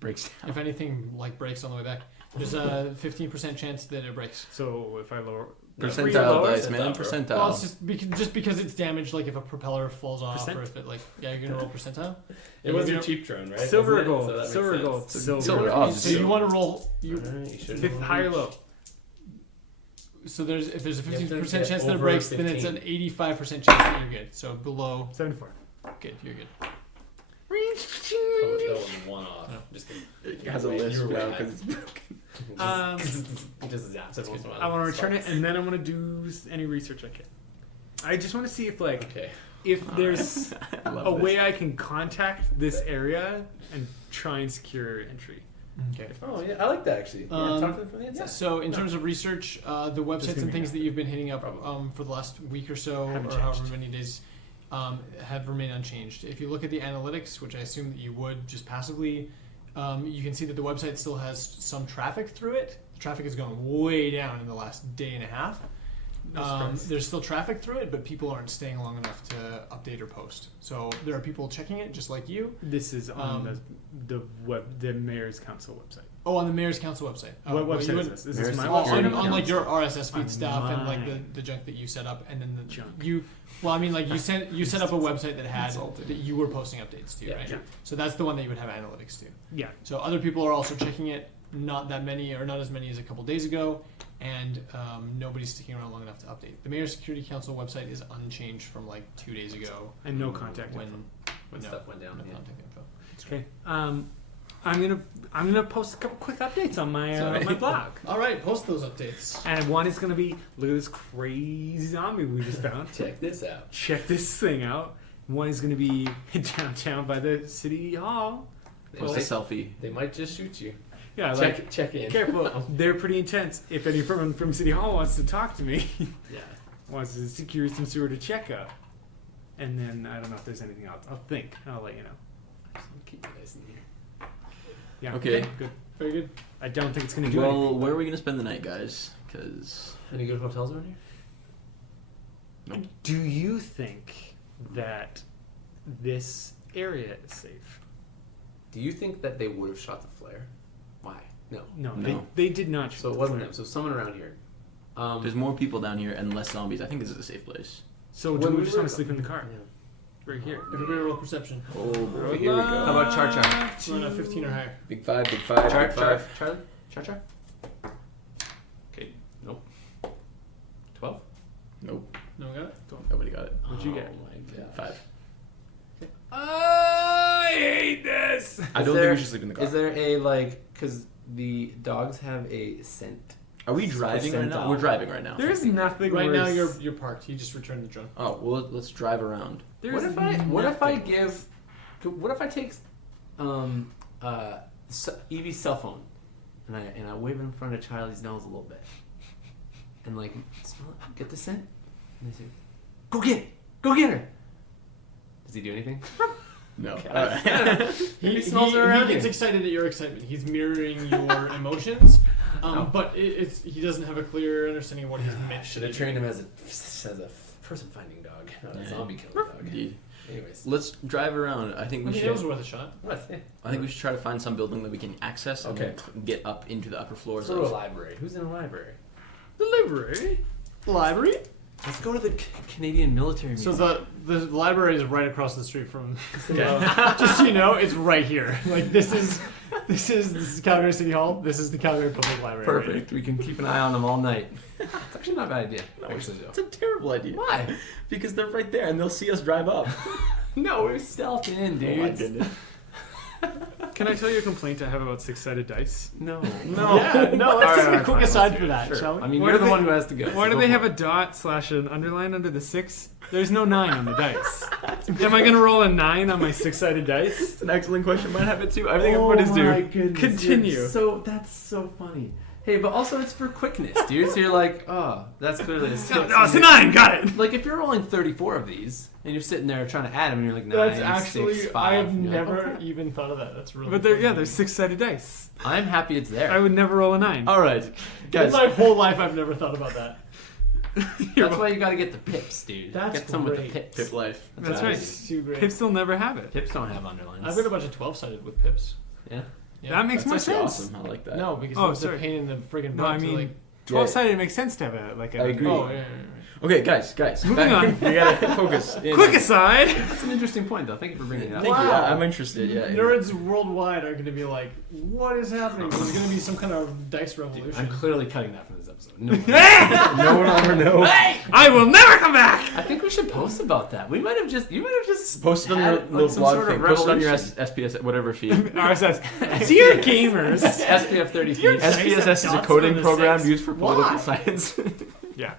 Breaks down. if anything like breaks on the way back. There's a 15% chance that it breaks. So if I lower Percentile lower? dice, man. Percentile, Percentile. Well, it's just because it's damaged. Like if a propeller falls off, Percent? or if it like you're gonna roll percentile. It was You're your gonna- cheap drone, right? Silver or Wasn't it? gold? So that makes Silver or sense. gold? Silver. Silver. Oh, So you want to roll you. Alright, you should Fifth, high or low? So if there's a You have to 15% get chance that it over breaks, then it's 15. an 85% chance that you're good. So below, 74. good, you're good. Oh, that was one off. Just kidding. It has a You were list way now high. because it's broken. It just zaps every once in a while. I want to return it, Sparks. and then I want to do any research I can. I just want to see if Okay. if there's I love a this. way I can contact this area and try and secure entry. Okay. Oh yeah, I like that actually. Yeah, Um, talk to them from the inside. So in terms of research, the websites gonna and be things that you've been hitting up Probably. for the last week or so, Haven't or however changed. many days, have remained unchanged. If you look at the analytics, which I assume that you would just passively, you can see that the website still has some traffic through it. The traffic has gone way down in the last day and a half. There's still traffic through it, but people aren't staying long enough to update or post. So there are people checking it, just like you. This is on the mayor's council website. Oh, on the mayor's council website. Oh, What well, you website wouldn't- is this? Is Mayor's this my Oh, Security website? on like your Council. RSS feed On stuff and like mine. the junk that you set up, and then the Junk. you. Well, I mean, like you set up a website that had Insulted. that you were posting updates to, Yeah, right? yeah. So that's the one that you would have analytics to. Yeah. So other people are also checking it. Not that many, or not as many as a couple days ago, and nobody's sticking around long enough to update. The Mayor's Security Council website is unchanged from like 2 days ago. And no contact when info. When no, stuff went down. no Yeah. contact info. Okay. I'm gonna post a couple quick updates on my Sorry. my blog. All right, post those updates. And one is gonna be look at this crazy zombie we just found. Check this out. Check this thing out. One is going to be downtown by the city hall. Post a selfie. They might just shoot you. Yeah, Check in. careful. They're pretty intense. If anyone from City Hall wants to talk to me, Yeah. wants to secure some sort of checkup, and then I don't know if there's anything else. I'll think. I'll let you know. Just keep it nice in here. Yeah. Okay. Good. Very good. I don't think it's going to do anything. Well, where are we gonna spend the night, guys? Because Any good hotels around here? Do you think that this area is safe? Do you think that they would have shot the flare? Why? No. No, No. They did not. So it shoot wasn't the them. So someone around here. there's more people down here and less zombies. I think this is a safe place. So When do we we just were- want to sleep in the car? Yeah. Right here. Everybody roll perception. Oh boy, here we go. How about Char Char? Run a 15 or higher. Big five, big five, Char big Char. five. Charlie? Char Char? Okay. Nope. 12? Nope, No one got it? nobody got it. What'd you get? Oh my god. 5. I hate this. I don't think we should sleep in the car. Is there a like? Because the dogs have a scent. Are we driving right now? percentile. We're driving right now. There's nothing Right now worse. you're parked. He just returned the drone. Oh well, let's drive around. There's What if I nothing give? What if I take Evie's cell phone and I wave it in front of Charlie's nose a little bit and like smell it, get the scent, and they say, "Go get it, go get her." Does he do anything? No. He smells it around gets here. excited at your excitement. He's mirroring your emotions, but he doesn't have a clear understanding of what he's meant. Should have trained him as a person finding dog, not a zombie killing dog. Indeed. Anyways, Let's drive around. I think we It should. was worth a shot. what? Yeah. I think we should try to find some building that we can access and Okay. then get up into the upper floors. Let's go to a Of. library. Who's in a library? The library. Library? Let's go to the Canadian Military So Museum. the library is right across the street from. Just so you know, it's right here. Like this is Calgary City Hall. This is the Calgary Public Library. Perfect. We can keep an eye on them all night. It's actually not a bad idea. Actually, It's a terrible idea. Why? Because they're right there and they'll see us drive up. No, we're stealthing in, dude. Oh my goodness. Can I tell you a complaint I have about six-sided dice? No. No, yeah, no. Let's Alright, take a quick fine, aside let's for that, Sure. shall we? I mean, Why you're do the they- one who has to go. Why do they have a dot / an underline under the 6? There's no 9 on the dice. Am I gonna roll a 9 on my six-sided dice? It's an excellent question. Might have it too. I think everybody's due. Goodness, Continue. So that's so funny. Hey, but also it's for quickness, dude. So you're like, oh, that's clearly a 6. No, it's a 9. Got it. Like if you're rolling 34 of these and you're sitting there trying to add them, and you're like, 9, That's actually 6, 5. I have and you're like, never okay. even thought of that. That's really. But they're six-sided dice. I'm happy it's there. I would never roll a 9. All right, In guys. my whole life, I've never thought about that. That's why you got to get the pips, dude. That's get some with the great. pips. Pip life. That's what I right. do. Too great. Pips will never have it. Pips don't have underlines. I've got a bunch of 12-sided with pips. Yeah. Yeah. That makes That's more actually sense. awesome. I like that. No, because Oh, it's a sorry. pain in the friggin' butt. No, I to, mean, like, 12-sided makes sense to have a like a. I agree. oh, yeah. Okay, guys. Moving back. on. We gotta focus. in. Quick aside. That's an interesting point, though. Thank you for bringing it up. Thank you. Wow. I'm interested. Yeah. Nerds worldwide are going to be like, what is happening? There's going to be some kind of dice revolution. I'm clearly cutting that from this episode. No. No one will ever know. I will never come back. I think we should post about that. You might have just Post it on had, your like, little some blog sort of thing. Post it on your revolution. SPS whatever feed. RSS. Dear gamers. SPF 30 feet. SPSS is a dots coding on the program six. used for political Why? science. Yeah.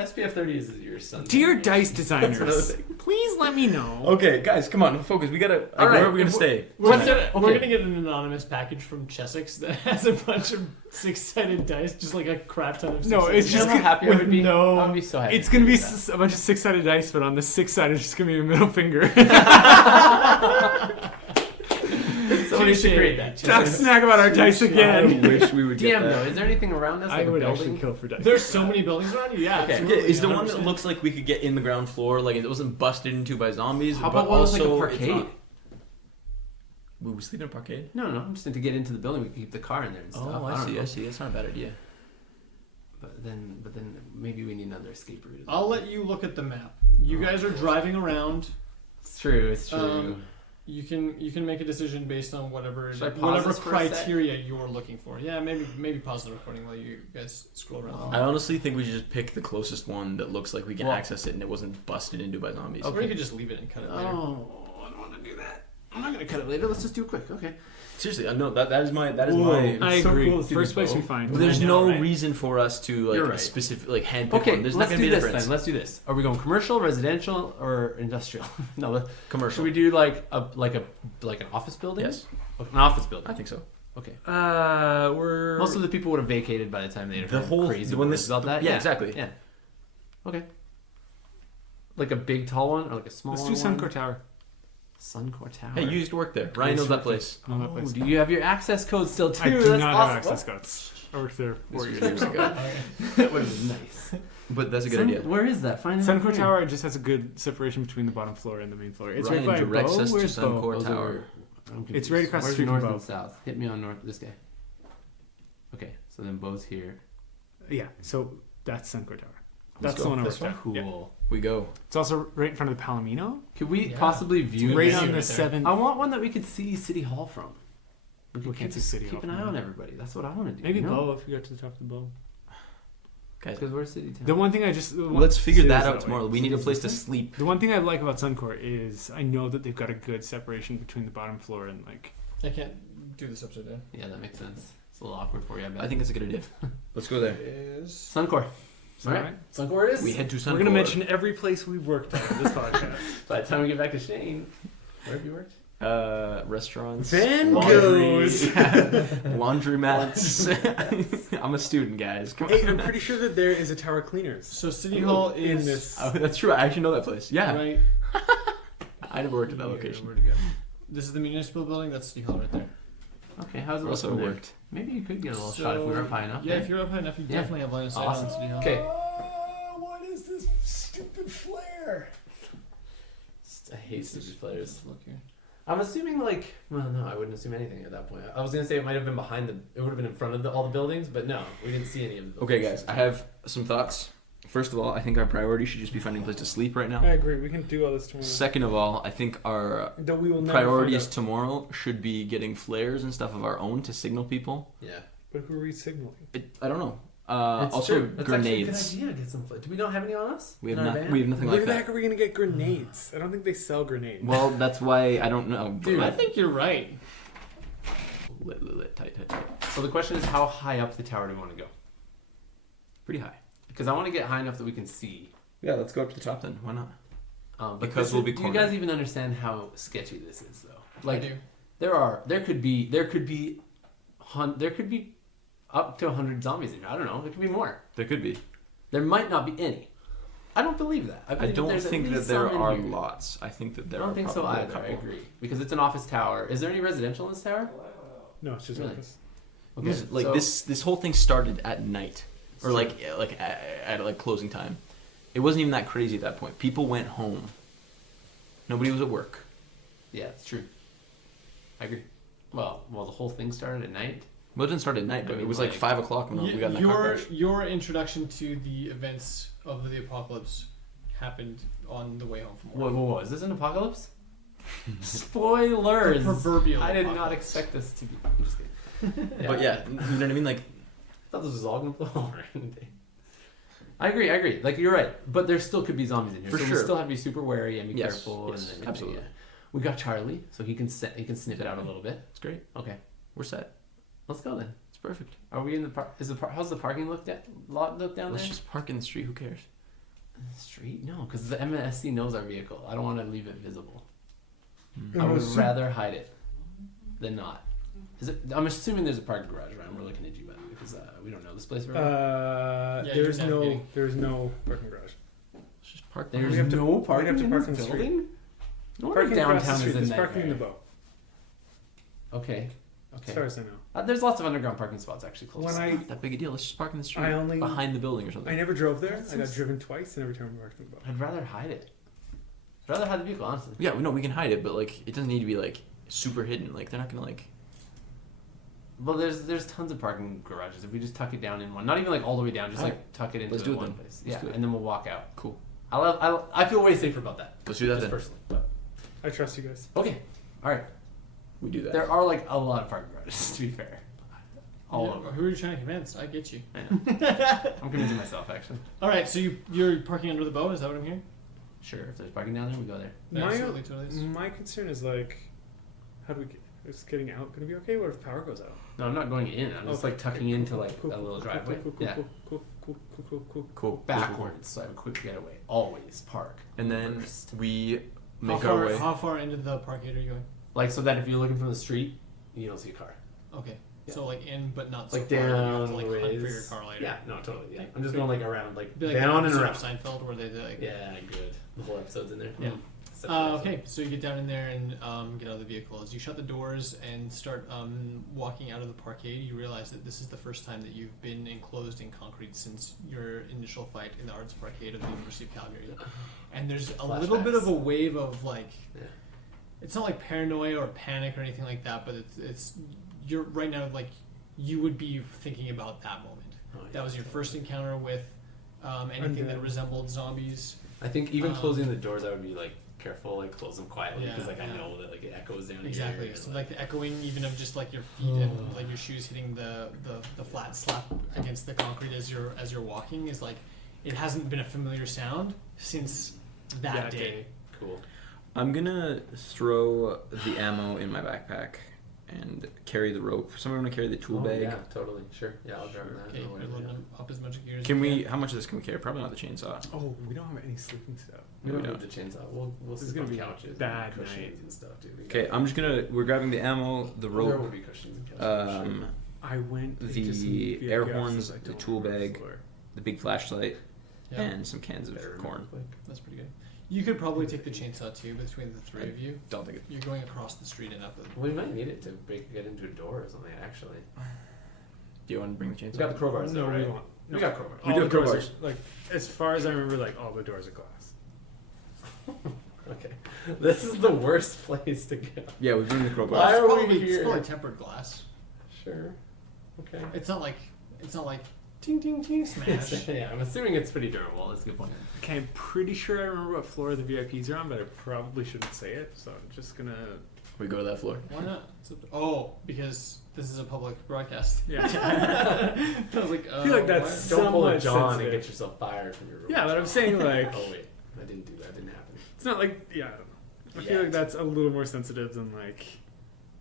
SPF 30 is your son. Dear dice another designers, thing. please let me know. Okay, guys, come on, focus. We gotta. All right, Where are we gonna if stay? We're Okay. going to get an anonymous package from Chessex that has a bunch of six-sided dice, just like a crap ton of No, six-sided it's You know just how happy I with would be? no- I would be so happy. It's gonna be to do that. a bunch of six-sided dice, but on the sixth side, it's just gonna be a middle finger. Somebody should create that. Talk snack about our dice I again. wish we would get DM though, that. is there anything around us? Like I a would building? actually kill for dice. There's so many buildings around you. Yeah. Okay. absolutely, Okay, is the one that 100%. looks like we could get in the ground floor, like it wasn't busted into by zombies, How but about one that's like a also it's parkade? not- Would we sleep in a parkade? No, just to get into the building, we can keep the car in there and stuff. Oh, I I don't see. know. I see. That's not a bad idea. But then maybe we need another escape route. I'll let you look at the map. You guys are driving around. It's true. It's true. You can make a decision based on whatever Should I pause whatever this for a sec? criteria you're looking for. Yeah, maybe pause the recording while you guys scroll around. I honestly think we should just pick the closest one that looks like we can Well- access it and it wasn't busted into by zombies. Or you could just leave it and cut it later. Oh, I don't want to do that. I'm not gonna cut it later. Let's just do it quick. Okay. Seriously, no, that is my I so agree. cool to see First the place bow. we find. There's I know, no right? reason for us to You're like right. specific like handpick Okay, one. There's let's not do gonna be a this difference. then. Let's do this. Are we going commercial, residential, or industrial? No. Should Commercial. we do like an office building? Yes, An office building. I think so. Okay. We're Most of the people would have vacated by the time they The heard whole- crazy when words this- about that. yeah, exactly. Yeah. Okay. Like a big tall one or like a small let's one? do Suncor Tower. Suncor Tower. Hey, you used to work there. Ryan knows that place. Know that Oh, place. do you have your access code still too? I do That's not awesome. have access codes. I worked there 4 This was years years ago. ago. That would be nice. But that's a good idea. Where is that? Find it. Suncor here. Tower just has a good separation between the bottom floor and the main floor. It's Ryan right by directs Bow. us to Where's Bow? Suncor Those Tower. are- I'm It's confused. right across the Where's street from north Bow. and south? Hit me on north. This guy. Okay, so then Bow's here. Yeah, so that's Suncor Tower. Let's That's go. the one I This worked at. Cool. Yeah. We go. It's also right in front of the Palomino. Could we Yeah. possibly view Right this? on right the there. 7th. I want one that we could see City Hall from. We could can't keep, see City keep Hall an from eye here. on everybody. That's what I want to do. Maybe you know? Bow if you got to the top of the Bow. Guys, Because we're City Town. The one thing I just let's figure that out way. tomorrow. We need a place to sleep. The one thing I like about Suncor is I know that they've got a good separation between the bottom floor and like. I can't do this upside down. Yeah, that makes sense. It's a little awkward for you, I bet. I think it's a good idea. Let's go there. Is Suncor. Is that Alright. right? Suncor it is. We head to Suncor. We're gonna mention every place we've worked at in this podcast. By the time we get back to Shane, where have you worked? Restaurants. Van laundry, Gogh's. laundromats. I'm a student, guys. Come on. Hey, I'm pretty sure that there is a Tower Cleaners so City Hall in is this. Oh, that's true. I actually know that place. Yeah, right. I never worked at that location. Where to go? This is the municipal building. That's City Hall right there. Okay, how's it Also look from there? worked. Maybe you could get a little shot if we were up high enough. Yeah, if you're up high enough, you Yeah. definitely have line of sight Awesome. on City Hall. Okay. What is this stupid flare? I hate stupid flares. Look here. I'm assuming well, no, I wouldn't assume anything at that point. I was gonna say it might have been behind it would have been in front of all the buildings, but no, we didn't see any of them. Okay, guys, I have some thoughts. First of all, I think our priority should just be finding a place to sleep right I now. agree. We can do all this tomorrow. Second of all, I think our Though we will never priorities find out. tomorrow should be getting flares and stuff of our own to signal people. Yeah, But who are we signaling? I don't know. it's Also, true. That's actually a grenades. good idea to get some. Do we not have any on us? We have In our nothing. van? We have nothing Where like the heck that. are we gonna get grenades? I don't think they sell grenades. Well, that's why I don't know. Dude, I think you're right. Lit, tight. So the question is, how high up the tower do we want to go? Pretty high. Because I want to get high enough that we can see. Yeah, let's go up to the top then. Why not? But Because this we'll is- be Do you cornered. guys even understand how sketchy this is, though? I do. There could be up to 100 zombies in here. I don't know. There could be more. There could be. There might not be any. I don't believe that. I believe don't there's at think that least there some in are here. lots. I think that I there are don't think so probably a either. I couple. agree because it's an office tower. Is there any residential in this tower? No, it's just Really? office. Okay, Like so- this whole thing started at night, or Sure. like at closing time. It wasn't even that crazy at that point. People went home. Nobody was at work. Yeah, it's true. I agree. Well, the whole thing started at night. Well, it didn't start at night, but I mean, it was like like- 5 o'clock when we got in the car crash. Your introduction to the events of the apocalypse happened on the way home from work. Whoa! Is this an apocalypse? Spoilers. The proverbial I did not apocalypse. expect this to be. I'm just kidding. But yeah, you know what I mean? Like, I thought this was all gonna blow over. I agree. Like you're right, but there still could be zombies in here, For so sure. we still have to be super wary and be Yes, careful. yes, and everything, absolutely. yeah. We got Charlie, so he can sniff it out a little bit. it's great. Okay, We're set. let's go then. It's perfect. Are we in the park? How's the parking lot look down Let's there? just park in the street. Who cares? Street? No, because the MSC knows our vehicle. I don't want to leave it visible. Hmm. I would assume- rather hide it than not. I'm assuming the's a parking garage around. We're looking at you, by the way, because we don't know this place very well. Yeah, there's you're no navigating. there's no parking garage. Let's just park. There's we have to- no we parking have to in park this in the street. building? No wonder Parking across the downtown street. is a There's nightmare. parking in the boat, Okay. as far as I know. There's lots of underground parking spots actually close. When Not that big a deal. Let's just park in the street. I only- behind the building or something. I never drove there. That I got seems- driven twice, and every time we parked in the boat. I'd rather hide it. I'd rather hide the vehicle, honestly. Yeah, no, we can hide it, but like, it doesn't need to be like super hidden. Like, they're not gonna like. Well, there's tons of parking garages. If we just tuck it down in one, not even like all the way down, just like tuck it into Let's do it one then. place. Let's Yeah, do it. and then we'll walk out. Cool. I feel way safer about that. Let's do that Just then. personally. But I trust you guys. okay, all right. We do that. There are like a lot of parking garages. To be fair, all Yeah, of them. Who are you trying to convince? I get you. I know. I'm convincing myself actually. All right, so you're parking under the boat. Is that what I'm hearing? Sure, if there's parking down there, we go there. Yeah, My absolutely, totally is. my concern is like, How do we get? Is getting out gonna be okay? What if power goes out? No, I'm not going in. I'm just like tucking into like a little driveway. Yeah. Cool. Backwards, so I have a quick getaway. Always park. And then first. we make our way. How far into the parkade are you going? Like so that if you're looking from the street, you don't see a car. Okay. Yeah. So like in, but not so Like far. You have down to, like, ways. hunt for your car later. Yeah, no, totally. Yeah, I'm just going like around, like Be like down and episode around. of Seinfeld where they like. Yeah, good. The whole episode's in there. Yeah. Except for the Okay, so you get down in there and get out of the vehicle. As you shut the doors and start walking out of the parkade, you realize that this is the first time that you've been enclosed in concrete since your initial fight in the Arts Parkade of the University of Calgary. And there's a little bit of a wave of like, Yeah. it's not like paranoia or panic or anything like that, but it's you're right now like you would be thinking about that moment. Oh, yeah, That was your totally. first encounter with anything that resembled zombies. I think even closing the doors, I would be like careful, like close them quietly Yeah, because like I yeah. know that like it echoes down Exactly. here. So like the echoing even of just like your feet and like your shoes hitting the flat slap against the concrete as you're walking is like it hasn't been a familiar sound since that day. Cool. I'm gonna throw the ammo in my backpack and carry the rope. Someone wanna carry the tool bag? Yeah, totally. Sure. Yeah, I'll grab that. Okay, No you're worries, loading yeah. them up as much gear as Can you we? How much of this can we carry? Probably not the chainsaw. Oh, we don't have any sleeping stuff. We No, don't we need the chainsaw. We'll This is sleep gonna on be couches, bad and cushions night. and stuff, dude. We Okay, got- I'm just gonna. We're grabbing the ammo, the There rope, will be cushions and couches. um, I went The into some VIP air offices horns, I the don't tool remember bag. floor. the big flashlight, Yeah, and some cans of Better corn. quick. that's pretty good. You could probably take the chainsaw too between the three of you. Don't think it. You're going across the street and up it. We might need it to get into a door or something. Actually, Do you want to bring the chainsaw? we got the crowbars. No, though, we right? won't. We got crowbars. We All do the have doors crowbars. are, like, as far as I remember, like all the doors are glass. Okay, this is the worst place to go. Yeah, we bring the crowbar. Why are we It's here? probably tempered glass. Sure. Okay. It's not like ting ting ting smash. Yeah, I'm assuming it's pretty durable. That's a good point. Okay, I'm pretty sure I remember what floor the VIPs are on, but I probably shouldn't say it, so I'm just gonna. We go to that floor. Why not? Because this is a public broadcast. Yeah. I was like, I feel like that's Don't pull a somewhat John and sensitive. get yourself fired from your room. Yeah, but I'm saying like Oh wait, I didn't do that. It didn't happen. it's not like I don't know. I feel Yet. like that's a little more sensitive than like.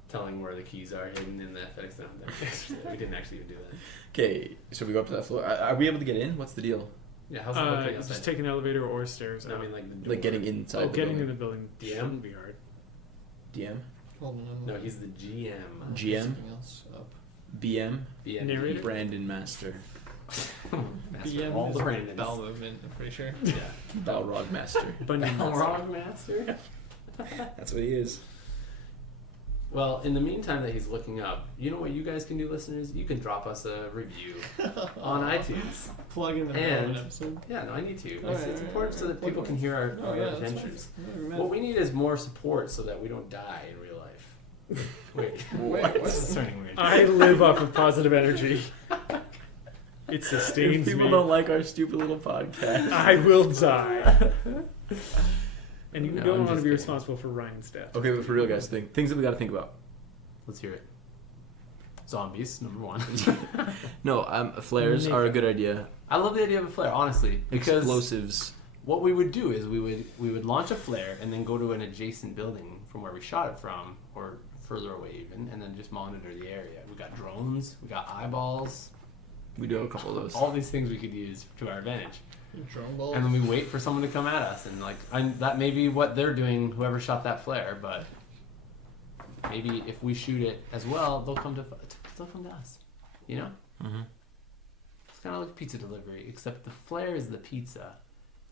Telling where the keys are hidden in the FedEx down there. We didn't actually even do that. Okay, so we go up to that floor. Are we able to get in? What's the deal? Yeah, how's it looking outside? Just take an elevator or stairs. No, I out. mean like the door. Like getting inside. Oh, the getting in building. the building DM? shouldn't be hard. DM, Hold on. No, he's the GM. GM? Something else up. BM, BN. Narrator? Brandon Master, Master BM of all is the Brandons. bowel movement. I'm pretty sure. Yeah. Balrog Master. Bunyan Master. Balrog Master. That's what he is. Well, in the meantime that he's looking up, you know what you guys can do, listeners? You can drop us a review on iTunes. Plug in the And- episode. Yeah, no, I need to. Alright, It's important so that plug people it. can hear our Oh, yeah, adventures. What What we need is more support so that we don't die in real life. Wait, what's this turning weird? I live off of positive energy. It If sustains people me. don't like our stupid little podcast, I will die. And you No, don't I'm want to just be kidding. responsible for Ryan's death. okay, but for real, guys, things that we got to think about. Let's hear it. Zombies, number one. No, flares are a good idea. I love the idea of a flare, honestly, because Explosives. what we would do is we would launch a flare and then go to an adjacent building from where we shot it from, or further away even, and then just monitor the area. We got drones, we got eyeballs, We do have a couple of those. all these things we could use to our advantage. Drone balls. And then we wait for someone to come at us, and like that may be what they're doing, whoever shot that flare. But maybe if we shoot it as well, they'll come to us. You know, Mm-hmm. it's kind of like pizza delivery, except the flare is the pizza,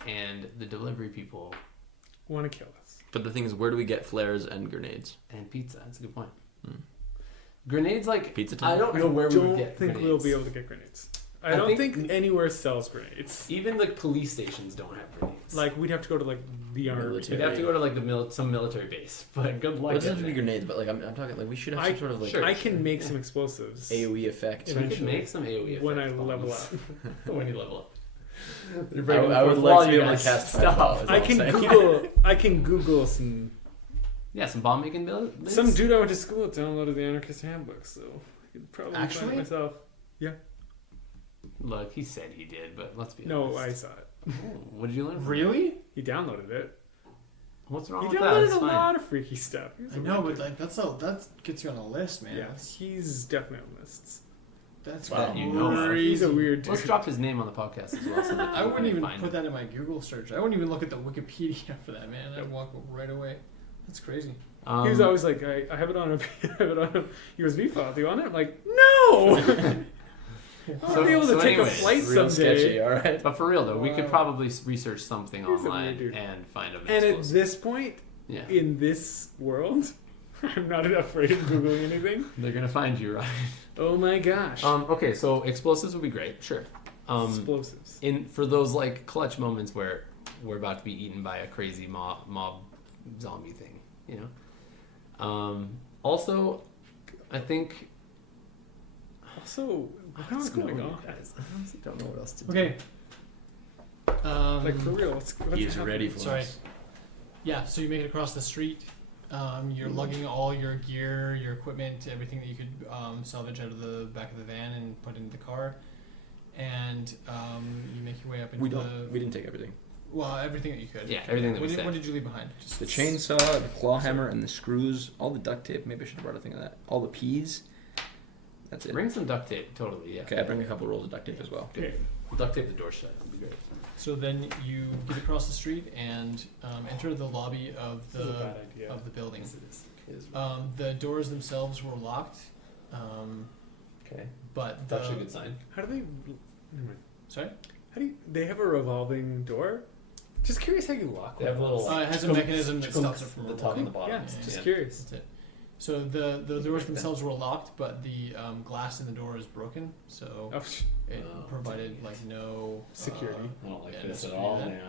and the delivery people Want to kill us. But the thing is, where do we get flares and grenades? and pizza. That's a good point. Hmm. Grenades, like Pizza time? I don't know where we would get think grenades. we'll be able to get grenades. I I don't think- think anywhere sells grenades. Even the police stations don't have grenades. Like we'd have to go to like the army. Military. we'd have to go to like some military base. But good luck. Well, it doesn't have to be getting grenades, but like I'm talking like we should have I- some sort of like sure. I can make some explosives AOE effect. there. We could eventually, make some AOE when I effect level bombs. up. When you level up. I would like to be able to cast stuff. fireball, is all I I'm can saying. Google. I can Google some. Yeah, some bomb making builds. Some dude I went to school with downloaded the Anarchist Handbook, so I could probably Actually? find it myself. Look, he said he did, but let's be No, honest. I saw it. What did you learn? From Really? He downloaded it. What's wrong He with that? downloaded It's a fine. lot of freaky stuff. I know, but like that gets you on a list, man. yeah, That's he's definitely on lists. That you know of. He's a weird dude. Let's drop his name on the podcast as well. So that I wouldn't even find put him. that in my Google search. I wouldn't even look at the Wikipedia for that, man. I'd walk right away. That's crazy. He was always like, I have it on a USB file. Do you want it? I'm like, no. I'll be able to take anyways, a flight Real someday. sketchy, all right. But for real though, we could Wow. probably research something He's a online weird dude. and find him. And at this point, yeah, in this world, I'm not afraid of Googling anything. they're gonna find you, right? Oh my gosh. Okay, so explosives would be great, sure. Explosives. For those like clutch moments where we're about to be eaten by a crazy mob zombie thing, you know. Also, I think. Also, what's going on? Guys. I honestly don't know what else to do. Okay. Like for real, what's He's happening? ready for Sorry. us. Yeah, so you make it across the street. You're lugging all your gear, your equipment, everything that you could salvage out of the back of the van and put into the car. And you make your way up into We the... didn't take everything. Well, everything that you could. Yeah, everything that we said. What did you leave behind? Just The chainsaw, the claw hammer, and the screws. All the duct tape. Maybe I should have brought a thing of that. All the peas. That's it. Bring some duct tape, totally. Yeah. Okay, I bring a couple rolls of duct tape as well. Okay. Duct tape the door shut. That'd be great. So then you get across the street and enter the lobby of This is a the bad idea. building. Yes, it is. It is. The doors themselves were locked, Okay. but That's actually a good sign. How do they? Never mind. Sorry. How do you, they have a revolving door? Just curious how you lock They have a one. little. It has a mechanism that stops it from the top and the bottom. Yeah, Yeah, just yeah. curious. That's it. So the doors themselves were locked, but the glass in the door is broken, so Oh, it Oh, provided like no Security. I don't like Yeah, this no at all security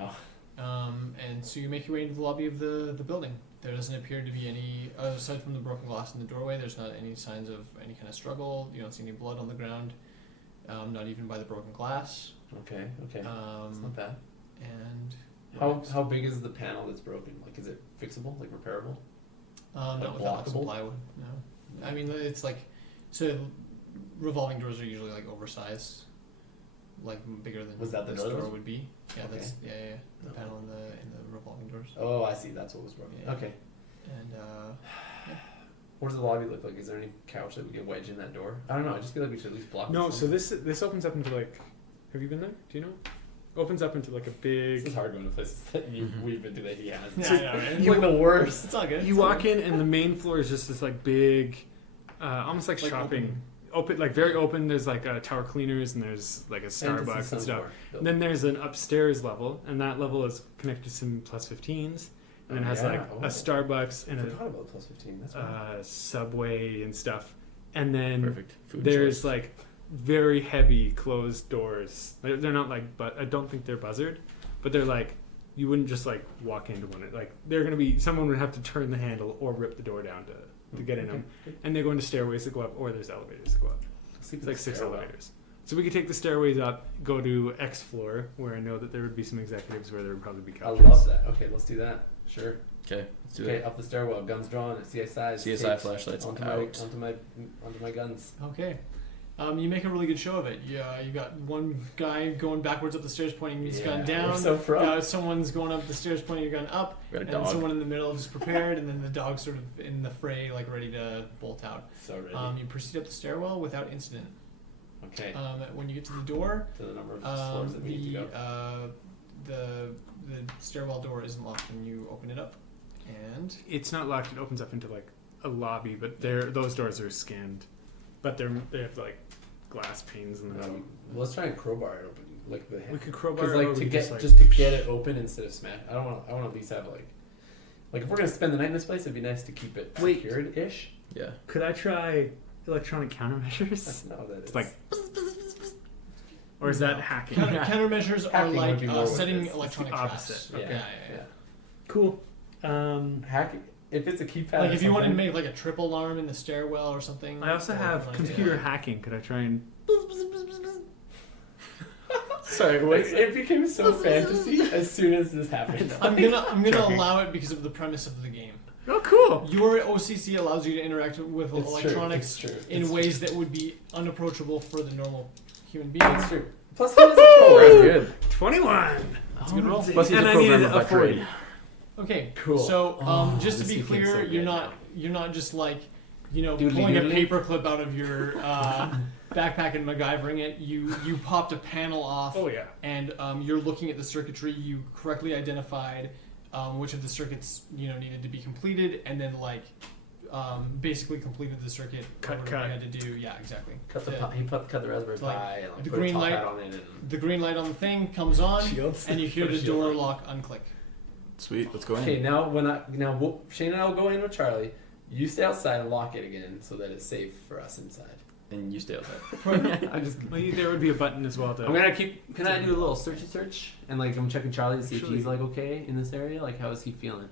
now. and so you make your way into the lobby of the building. There doesn't appear to be any, aside from the broken glass in the doorway, there's not any signs of any kind of struggle. You don't see any blood on the ground, not even by the broken glass. Okay. Okay. It's not bad. And How big is the panel that's broken? Like, is it fixable? Like repairable? not without some blockable? plywood. No, I mean it's like so. Revolving doors are usually like oversized, like bigger than Was that the this door that was- would be. Yeah, Okay. that's yeah. The No. panel in the revolving doors. Oh, I see. That's what was broken. Yeah. Okay. And What does the lobby look like? Is there any couch that we can wedge in that door? I don't know. I just feel like we should at least block. No, this so one. this opens up into like. Have you been there? Do you know? Opens up into like a This is big. hard going to places that we've been to that he has. yeah, I know, right? It's like the worst. It's all good. You walk in and the main floor is just this like big, almost like Like shopping. Open, like very open. There's like tower cleaners and there's like a Starbucks and stuff. And then there's an upstairs level, and that level is connected to some plus 15s, and then has like a Starbucks I and forgot about plus 15. That's right. a Subway and stuff. And then Perfect. Food there's choice. like very heavy closed doors. They're not like, but I don't think they're buzzard, but they're like you wouldn't just like walk into one. Like they're gonna be someone would have to turn the handle or rip the door down to get in them. And they go into stairways that go up, or there's elevators that go up. It's like 6 elevators. So we could take the stairways up, go to X floor, where I know that there would be some executives where there would probably be I couches. love that. Okay, let's do that. Sure. Okay, let's do Okay, it. up the stairwell, guns drawn, CSI. CSI taped flashlights onto out. onto my guns. Okay. You make a really good show of it. You got one guy going backwards up the stairs pointing his gun down. We're so pro. Someone's going up the stairs pointing your gun up. We got a And dog. someone in the middle just prepared, and then the dog's sort of in the fray, like ready to bolt out. So ready. You proceed up the stairwell without incident. Okay. When you get to the door, To the number of floors that we need to go. the stairwell door isn't locked when you open it up, and It's not locked. It opens up into like a lobby, but those doors are scanned, but they have like glass panes in them. Let's try and crowbar it open. Like the We could crowbar because it like over, to we get just, like- just to get it open instead of smash. I want to at least have like if we're gonna spend the night in this place, it'd be nice to keep it Wait. secured ish. Yeah. Could I try electronic countermeasures? No, that is It's like, or is that hacking? countermeasures are Hacking like would be more what it setting is. It's the electronic opposite. traps. yeah, Yeah. Cool. Hacking. If it's a keypad, Like or if you wanted to something- make like a triple alarm in the stairwell or something. I also or have like computer that. hacking. Could I try and? Sorry, wait, it became so fantasy as soon as this happened. I'm gonna Joking. allow it because of the premise of the game. Oh, cool. Your OCC allows you to interact with It's electronics true. It's in true. ways that would be unapproachable for the normal human being. It's true. Plus, how does it That's forward? good. 21. That's a good roll. Plus he's And a I needed programmer a by trade. 40. Okay. Cool. So just to this be became clear, so you're good not just like, you know, Doodly pulling a doodly? paper clip out of your backpack and MacGyvering it. You popped a panel off. Oh yeah. And you're looking at the circuitry. You correctly identified which of the circuits needed to be completed, and then basically completed the circuit. Cut. You had to do. Yeah, exactly. Cut the Raspberry It's like Pi and the put green a top light- hat on it. And... The green light on the thing comes on, Shields. and you hear Put a the shield door on. lock unclick. Sweet, let's go in. Okay, now Shane and I will go in with Charlie. You stay outside and lock it again so that it's safe for us inside. And you stay outside. I just. Well, there would be a button as well. I'm gonna keep. Can I do a little search? And I'm checking Charlie to see if Surely. he's okay in this area. How is he feeling?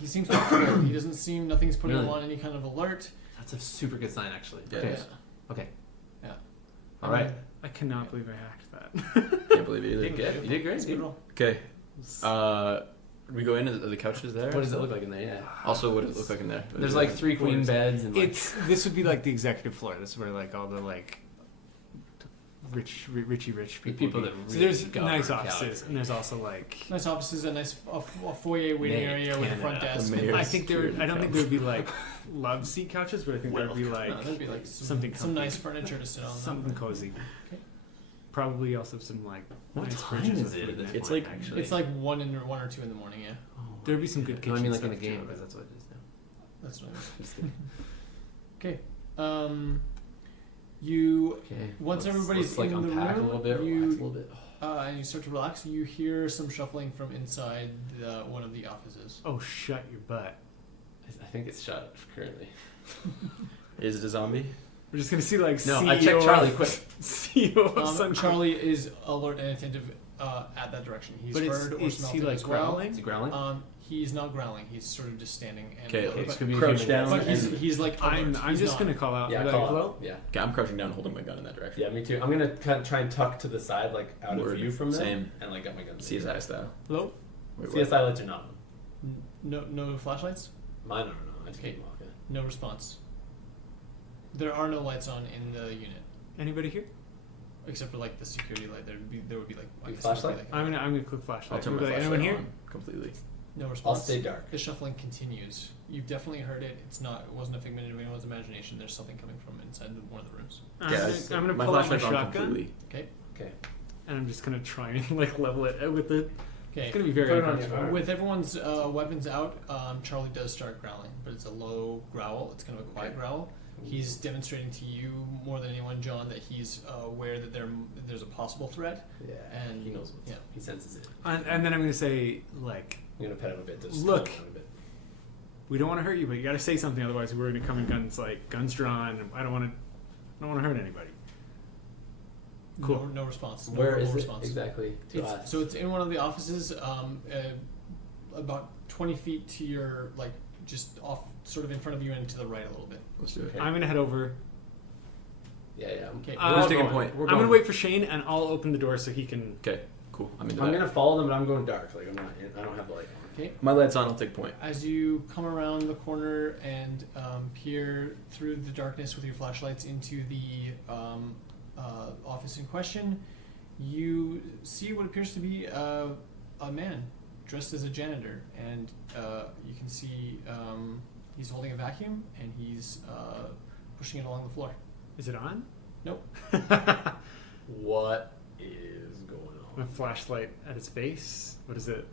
He seems comfortable. He doesn't seem. Nothing's putting him Really? on any kind of alert. That's a super good sign, actually. Yeah. Okay. Yeah. Okay. Yeah. All right. I cannot believe I hacked that. Can't believe it You either. did good. You did great. It's a good roll. Okay. We go in. Are the couches there? What does it look like in there? Yeah. Also, what does it look like in there? There's 3 queen beds and This would be like the executive floor. This is where all the rich people. people that So really there's govern nice Calgary. offices, and there's also Nice offices, a nice a foyer waiting Mayor, area with a front Canada, desk. the mayor. I think there. Security I don't think council. there would be love seat couches, but I think there would be There'd be something some comfy. nice furniture to sit on. something cozy. Okay. Probably also some What nice time fridges is with it? food in It's it. actually. It's 1 or 2 in the morning. Yeah, Oh, There'd be some good No, I kitchen mean stuff in a game too. because that's what it is now. that's what I mean. Just kidding. Okay. You Okay. Once let's everybody's in the unpack room, a little bit, you- relax a little bit. and you start to relax. You hear some shuffling from inside one of the offices. Oh, shut your butt. I think it's shut currently. Is it a zombie? We're just gonna see No, CEO I checked Charlie quick. CEO of Sun Charlie is alert and attentive at that direction. He's But heard or is smelled he it as well. growling? Is he growling? He's not growling. He's sort of just standing. And Okay, but, let's could be a crouch human. down. but he's and- he's like alert. I'm He's just not. gonna call out. Yeah, like, call out. Yeah. Okay, I'm crouching down, holding my gun in that direction. Yeah, me too. I'm gonna try and tuck to the side, out Word. of view from them. Same. And get my gun. CSI style. Hello? Wait, what? CSI lets you know. No flashlights. Mine, I don't know. I just Okay. keep walking. No response. There are no lights on in the unit Anybody here? except for the security light. There would be I Big guess there would be, flashlight? I'm gonna click I'll flashlight. turn my Anybody- flashlight anyone here? on completely. no I'll response. stay dark. The shuffling continues. You've definitely heard it. It wasn't a figment of anyone's imagination. There's something coming from inside one of the rooms. I'm Yeah, gonna my pull out my flashlight's on shotgun, completely. Okay. Okay. and I'm just gonna try and level it with the. Okay. It's gonna be very Put it on your uncomfortable. arm. With everyone's weapons out, Charlie does start growling, but it's a low growl. It's kind of a quiet Okay. growl. He's demonstrating to you more than anyone, John, that he's aware that there's a possible threat. Yeah. And he knows what's yeah. He senses it. And then I'm gonna say I'm gonna pet him a bit. Just Look. calm down a bit. we don't want to hurt you, but you gotta say something, otherwise we're gonna come in guns drawn. And I don't want to hurt anybody. Cool. No response. No Where verbal is it response. exactly? To us. So it's in one of the offices, about 20 feet to your just off, sort of in front of you and to the right a little bit. Let's do it. Okay. I'm gonna head over. Yeah. Okay. Uh, We're Who's taking going. point? We're I'm gonna going. wait for Shane, and I'll open the door so he can. Okay, cool. I'm into I'm that. gonna follow them, but I'm going dark. I'm not. I don't have the light on. Okay. My light's on. I'll take point. As you come around the corner and peer through the darkness with your flashlights into the office in question, you see what appears to be a man dressed as a janitor, and you can see he's holding a vacuum and he's pushing it along the floor. Is it on? Nope. What is going My on? flashlight at his face. What is it?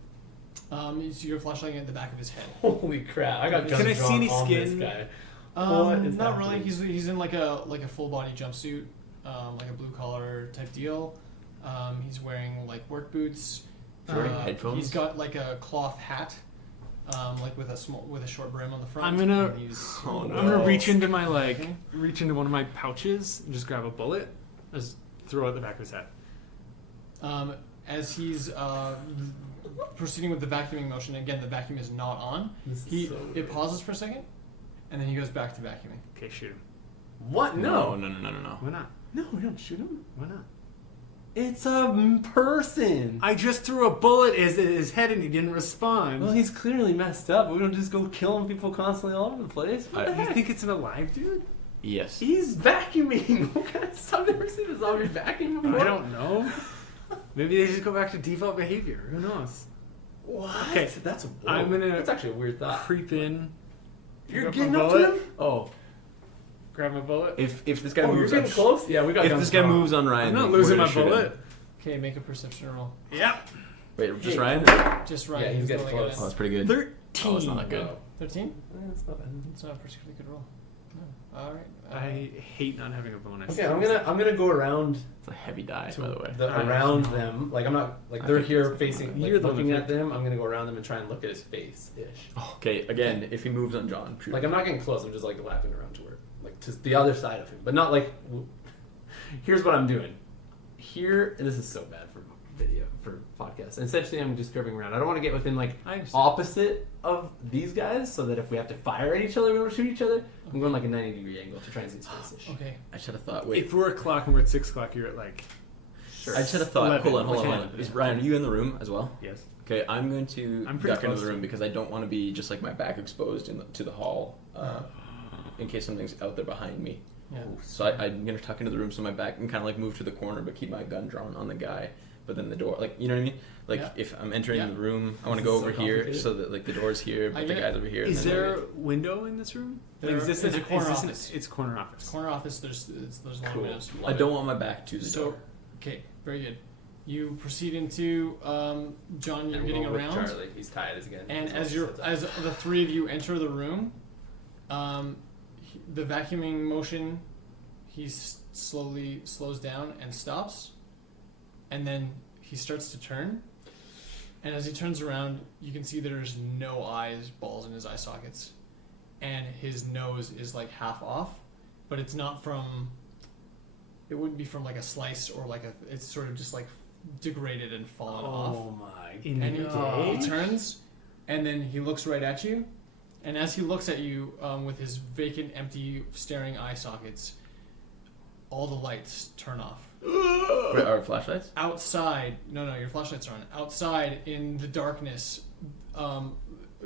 You see your flashlight at the back of his head. Holy crap! I got Can guns I see drawn any on skin? this guy. Not What is really. happening? He's in like a full body jumpsuit, like a blue collar type deal. He's wearing work boots. He's wearing headphones? He's got a cloth hat, with a short brim on the front. I'm gonna- and he's, Oh, I'm no. gonna reach into one of my pouches and just grab a bullet. Just throw it at the back of his head. As he's proceeding with the vacuuming motion, again the vacuum is not on. This is so It weird. pauses for a second, and then he goes back to vacuuming. Okay, shoot him. What? No. No. Why not? No, we don't shoot him. Why not? It's a person. I just threw a bullet at his head and he didn't respond. Well, he's clearly messed up. We don't just go killing people constantly all over the place. What the You heck? think it's an alive dude? Yes. He's vacuuming. What kind of stuff? I've never seen a zombie vacuum before. I don't know. Maybe they just go back to default behavior. Who knows? What? Okay. That's I'm gonna That's actually a weird thought. creep in. You're pick getting my up to bullet, him? Oh. Grab my bullet. If this guy Oh, you're moves getting on, close? Yeah, we got if guns this guy drawn. moves on Ryan, I'm not we're losing gonna my shoot him. bullet. Okay, make a perception roll. Yep. Wait, just Hey. Ryan? Just Ryan. Yeah, he's getting rolling close. Oh, that's pretty good. 13. Oh, it's not good. No. 13? That's not bad. It's not a particularly good roll. No. All right. I hate not having a bonus. Okay, I'm gonna go around It's a heavy die, by the way. around them. Like I'm not like I they're think here it's facing fine. like You're the looking one at them. I'm gonna go around them and try and look at his face ish. Okay, again, if he moves on John, shoot Like him. I'm not getting close. I'm just like laughing around toward like to the other side of him, but not like. Here's what I'm doing. Here, and this is so bad for video for podcast. And essentially, I'm just curving around. I don't want to get within like I understand. opposite of these guys, so that if we have to fire at each other, we don't shoot each other. I'm going like a 90-degree angle to try and see his face ish. Okay. I should have thought, wait. If we're a clock and we're at 6 o'clock, you're at like. Sure. I should have thought, 11, hold on. 11. Is Ryan, are you in the room as well? Yes. Okay, I'm going to I'm pretty duck into close the room to- because I don't want to be just like my back exposed to the hall in case something's out there behind me. Yeah. So I'm going to tuck into the room so my back can kind of like move to the corner but keep my gun drawn on the guy. But then the door, like, you know what I mean? Like, Yeah. if I'm entering Yeah. the room, I want to This go is so over here complicated. so that like the door's here, but I the get it. guy's over here. Is and then there a window in this room? There- Like, is this it's a corner is this office. It's corner office. Corner office. There's a lot of windows. I don't want my back to the So, door. okay, very good. You proceed into John. You're And getting we'll go with around, Charlie. He's tied as again. and He's as also tied. the three of you enter the room, the vacuuming motion, he slowly slows down and stops, and then he starts to turn. And as he turns around, you can see there's no eyes, balls in his eye sockets, and his nose is like half off, but it's not from. It wouldn't be from like a slice or like a. It's sort of just like degraded and fallen off. Oh my In And the he turns, and then he looks right at you, and as he looks at you with his vacant, empty, staring eye sockets, all the lights turn off. Wait, are flashlights? Outside, no, your flashlights are on. Outside, in the darkness,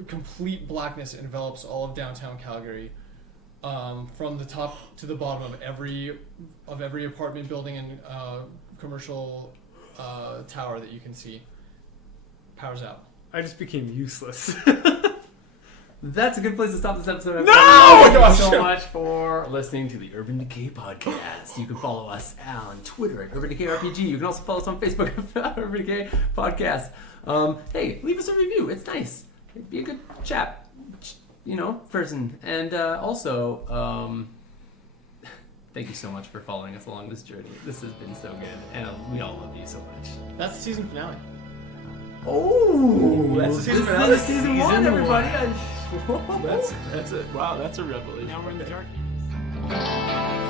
complete blackness envelops all of downtown Calgary, from the top to the bottom of every apartment building and commercial tower that you can see. Powers out. I just became useless. That's a good place to stop this episode. No! Thank you Gosh. so much for listening to the Urban Decay Podcast. You can follow us on Twitter at Urban Decay RPG. You can also follow us on Facebook at Urban Decay Podcast. Hey, leave us a review. It's nice. Be a good chap, person. And also, thank you so much for following us along this journey. This has been so good, and we all love you so much. That's the season finale. Oh, that's the season this finale. is season one, Season everybody. That's a revelation. Now we're in the dark. Now we're in the dark.